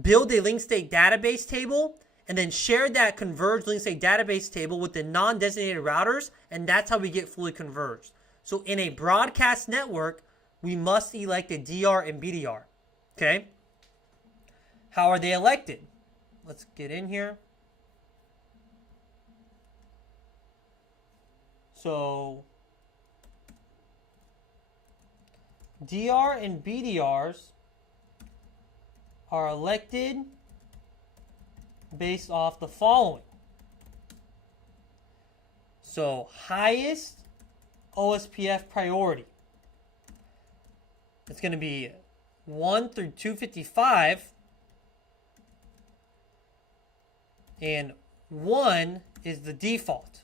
build a link state database table, and then share that converged link state database table with the non-designated routers, and that's how we get fully converged. So in a broadcast network, we must elect a DR and BDR. Okay? How are they elected? Let's get in here. So DR and BDRs are elected based off the following. So highest OSPF priority. It's going to be 1 through 255. And 1 is the default.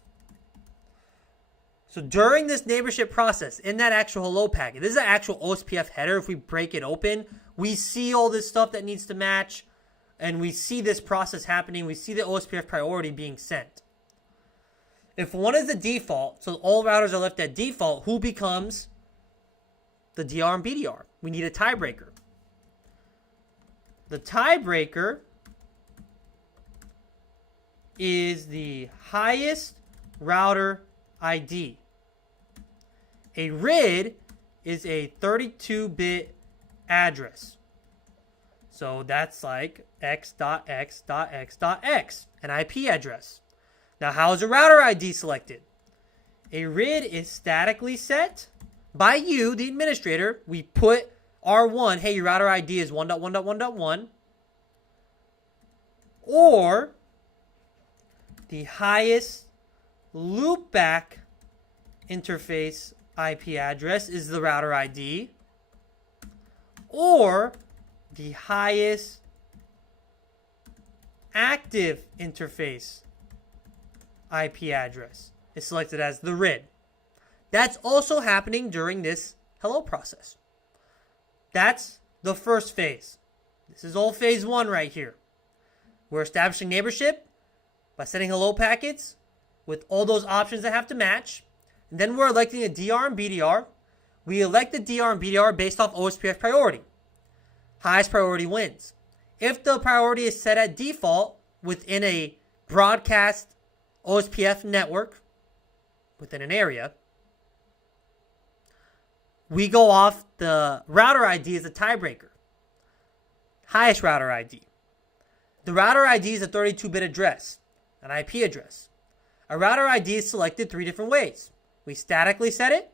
So during this neighborship process, in that actual hello packet, this is an actual OSPF header. If we break it open, we see all this stuff that needs to match, and we see this process happening. We see the OSPF priority being sent. If 1 is the default, so all routers are left at default, who becomes the DR and BDR? We need a tiebreaker. The tiebreaker is the highest router ID. A RID is a 32-bit address. So that's like x.x.x.x, an IP address. Now, how is a router ID selected? A RID is statically set by you, the administrator. We put R1, hey, your router ID is 1.1.1.1, or the highest loopback interface IP address is the router ID, or the highest active interface IP address is selected as the RID. That's also happening during this hello process. That's the first phase. This is all phase 1 right here. We're establishing neighborship by sending hello packets with all those options that have to match. And then we're electing a DR and BDR. We elect the DR and BDR based off OSPF priority. Highest priority wins. If the priority is set at default within a broadcast OSPF network within an area, we go off the router ID as a tiebreaker. Highest router ID. The router ID is a 32-bit address, an IP address. A router ID is selected 3 different ways. We statically set it.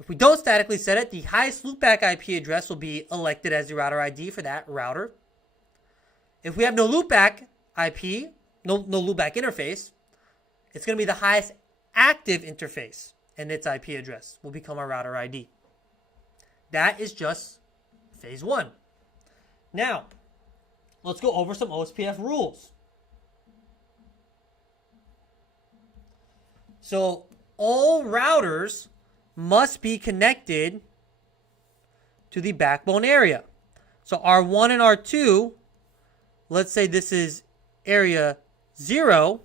If we don't statically set it, the highest loopback IP address will be elected as the router ID for that router. If we have no loopback IP, no loopback interface, it's going to be the highest active interface, and its IP address will become our router ID. That is just phase 1. Now, let's go over some OSPF rules. So, all routers must be connected to the backbone area. So, R1 and R2, let's say this is area 0.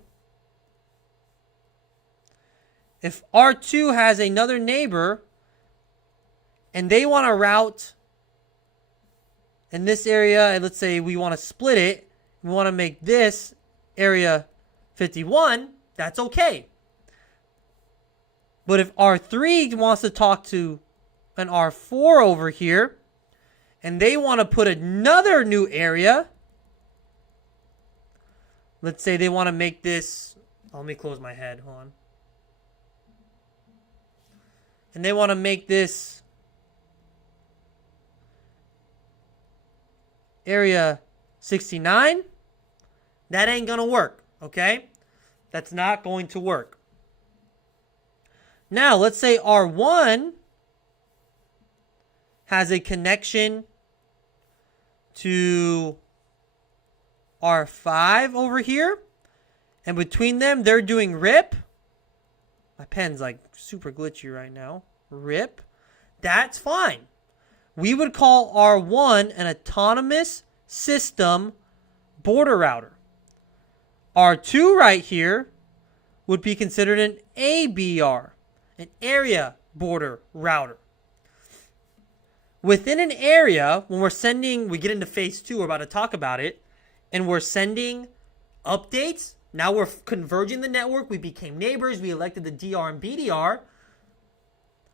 If R2 has another neighbor and they want to route in this area, and let's say we want to split it, we want to make this area 51, that's okay. But if R3 wants to talk to an R4 over here, and they want to put another new area, let's say they want to make this, let me close my head, hold on. And they want to make this area 69, that ain't going to work, okay? That's not going to work. Now, let's say R1 has a connection to R5 over here, and between them, they're doing RIP. My pen's like super glitchy right now. RIP. That's fine. We would call R1 an autonomous system border router. R2 right here would be considered an ABR, an area border router. Within an area, when we're sending, we get into phase 2, we're about to talk about it, and we're sending updates. Now we're converging the network. We became neighbors. We elected the DR and BDR.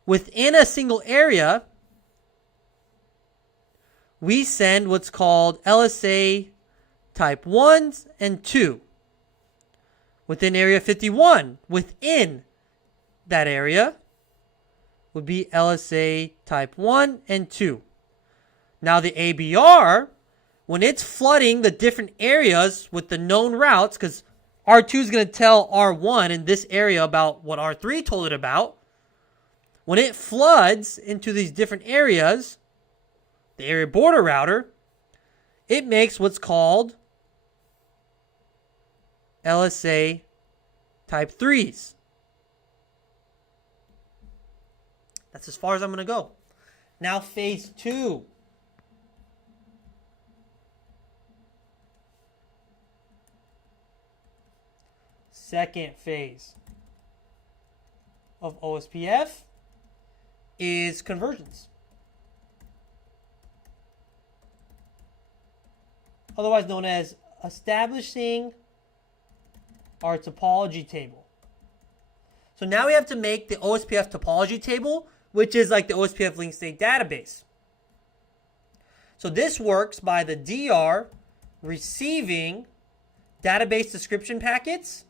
Within a single area, we send what's called LSA type 1s and 2. Within area 51, within that area, would be LSA type 1 and 2. Now the ABR, when it's flooding the different areas with the known routes, because R2 is going to tell R1 in this area about what R3 told it about, when it floods into these different areas, the area border router, it makes what's called LSA type 3s. That's as far as I'm going to go. Now phase 2. Second phase of OSPF is convergence. Otherwise known as establishing our topology table. So now we have to make the OSPF topology table, which is like the OSPF link state database. So this works by the DR receiving database description packets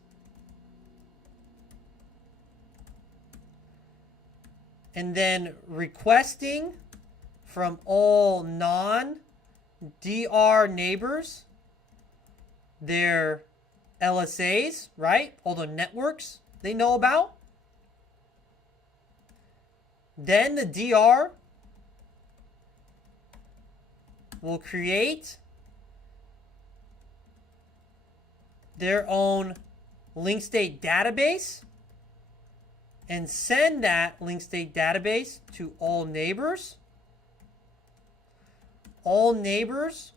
and then requesting from all non-DR neighbors their LSAs, right? All the networks they know about. Then the DR will create their own link state database and send that link state database to all neighbors. All neighbors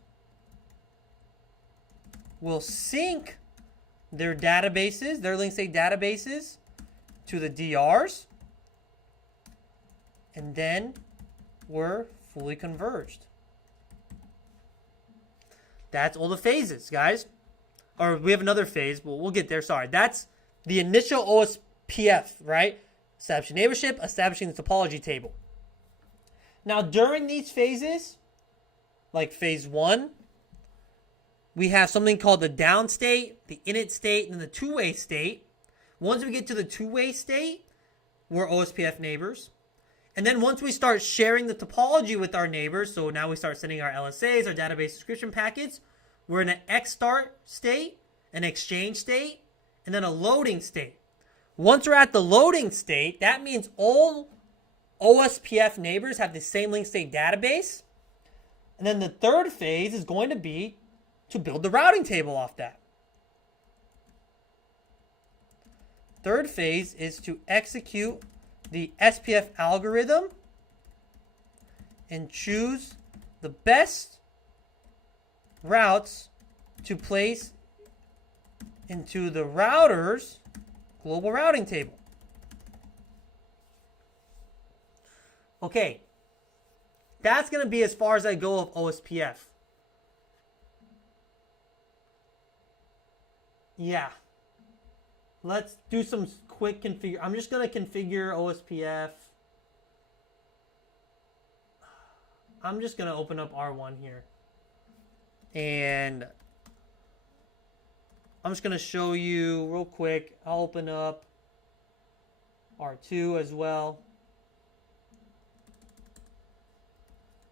will sync their databases, their link state databases, to the DRs. And then we're fully converged. That's all the phases, guys. Or we have another phase, but we'll get there. Sorry. That's the initial OSPF, right? Establishing neighborship, establishing the topology table. Now, during these phases, like phase 1, we have something called the down state, the init state, and then the two-way state. Once we get to the two-way state, we're OSPF neighbors. And then once we start sharing the topology with our neighbors, so now we start sending our LSAs, our database description packets, we're in an XStart state, an exchange state, and then a loading state. Once we're at the loading state, that means all OSPF neighbors have the same link state database. And then the third phase is going to be to build the routing table off that. Third phase is to execute the SPF algorithm and choose the best routes to place into the router's global routing table. Okay, That's going to be as far as I go of OSPF. Yeah. Let's do some quick configure. I'm just going to configure OSPF. I'm just going to open up R1 here. And I'm just going to show you real quick. I'll open up R2 as well.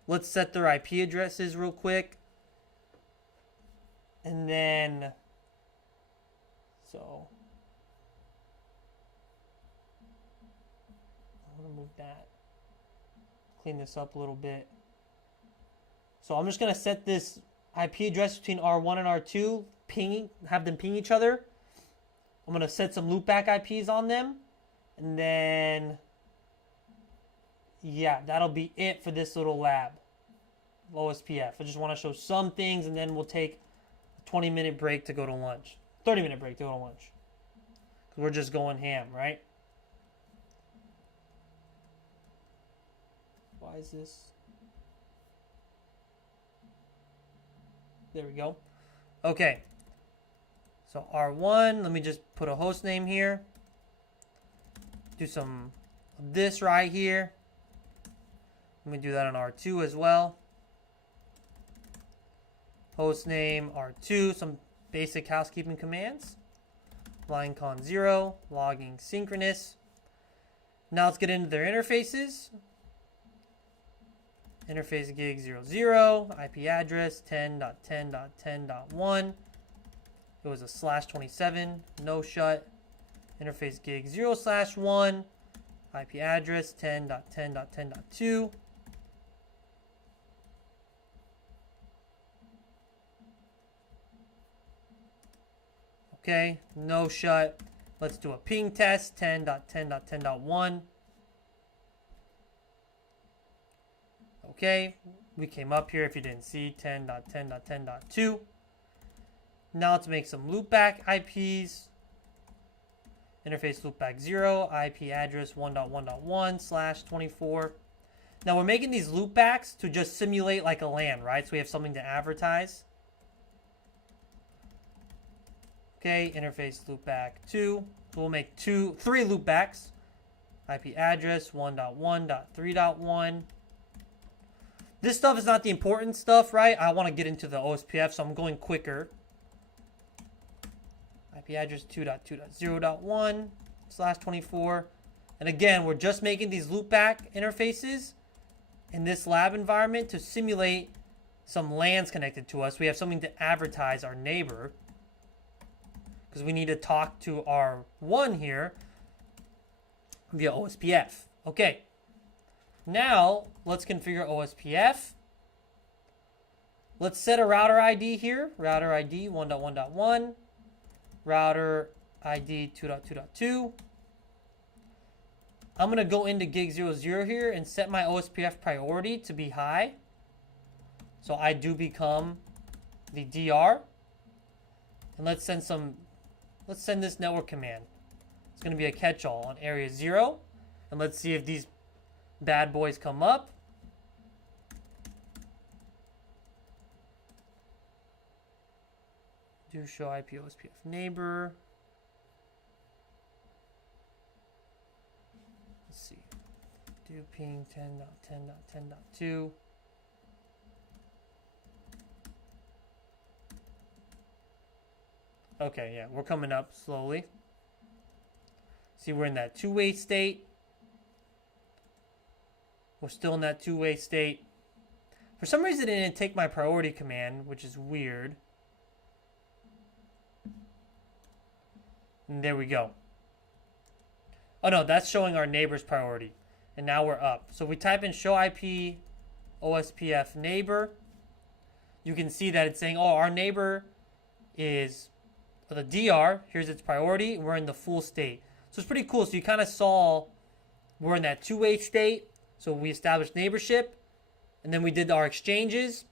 Let's set their IP addresses real quick. And then, so, I'm going to move that. Clean this up a little bit. So I'm just going to set this IP address between R1 and R2, have them ping each other. I'm going to set some loopback IPs on them. And then, yeah, that'll be it for this little lab of OSPF. I just want to show some things, and then we'll take a 20-minute break to go to lunch. 30-minute break to go to lunch. Because we're just going ham, right? Why is this? There we go. Okay. So R1, let me just put a host name here. Do some of this right here. Let me do that on R2 as well. Host name R2, some basic housekeeping commands. Linecon 0, logging synchronous. Now let's get into their interfaces. Interface gig 00, IP address 10.10.10.1. It was a /27, no shut. Interface gig 0/1, IP address 10.10.10.2. Okay, no shut. Let's do a ping test 10.10.10.1. Okay, we came up here if you didn't see 10.10.10.2. Now let's make some loopback IPs. Interface loopback 0, IP address 1.1.1/24. Now we're making these loopbacks to just simulate like a LAN, right? So we have something to advertise. Okay, interface loopback 2. So we'll make 3 loopbacks. IP address 1.1.3.1. This stuff is not the important stuff, right? I want to get into the OSPF, so I'm going quicker. IP address 2.2.0.1/24. And again, we're just making these loopback interfaces in this lab environment to simulate some LANs connected to us. We have something to advertise our neighbor, because we need to talk to our one here via OSPF. Okay. Now, let's configure OSPF. Let's set a router ID here. Router ID 1.1.1. Router ID 2.2.2. I'm going to go into gig 00 here and set my OSPF priority to be high. So I do become the DR. And let's send this network command. It's going to be a catch-all on area 0. And let's see if these bad boys come up. Do show IP OSPF neighbor. Let's see. Do ping 10.10.10.2. Okay, yeah, we're coming up slowly. See, we're in that two-way state. We're still in that two-way state. For some reason, it didn't take my priority command, which is weird. And there we go. Oh no, that's showing our neighbor's priority. And now we're up. So we type in show IP OSPF neighbor. You can see that it's saying, oh, our neighbor is the DR. Here's its priority. We're in the full state. So it's pretty cool. So you kind of saw we're in that two-way state. So we established neighborship, and then we did our exchanges,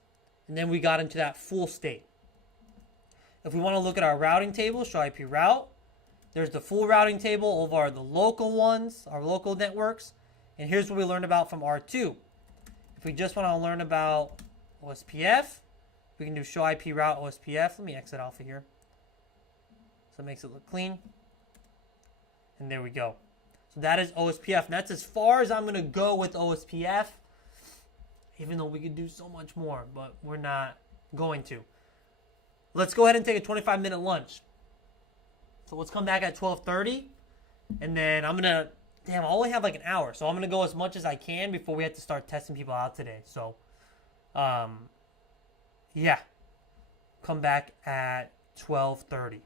and then we got into that full state. If we want to look at our routing table, show IP route, there's the full routing table of the local ones, our local networks, and here's what we learned about from R2. If we just want to learn about OSPF, we can do show IP route OSPF. Let me exit alpha here. So it makes it look clean. And there we go. So that is OSPF. And that's as far as I'm going to go with OSPF. Even though we could do so much more, but we're not going to. Let's go ahead and take a 25-minute lunch. So let's come back at 12:30. And then I'm going to... Damn, I only have like an hour. So I'm going to go as much as I can before we have to start testing people out today. So, yeah. Come back at 12:30.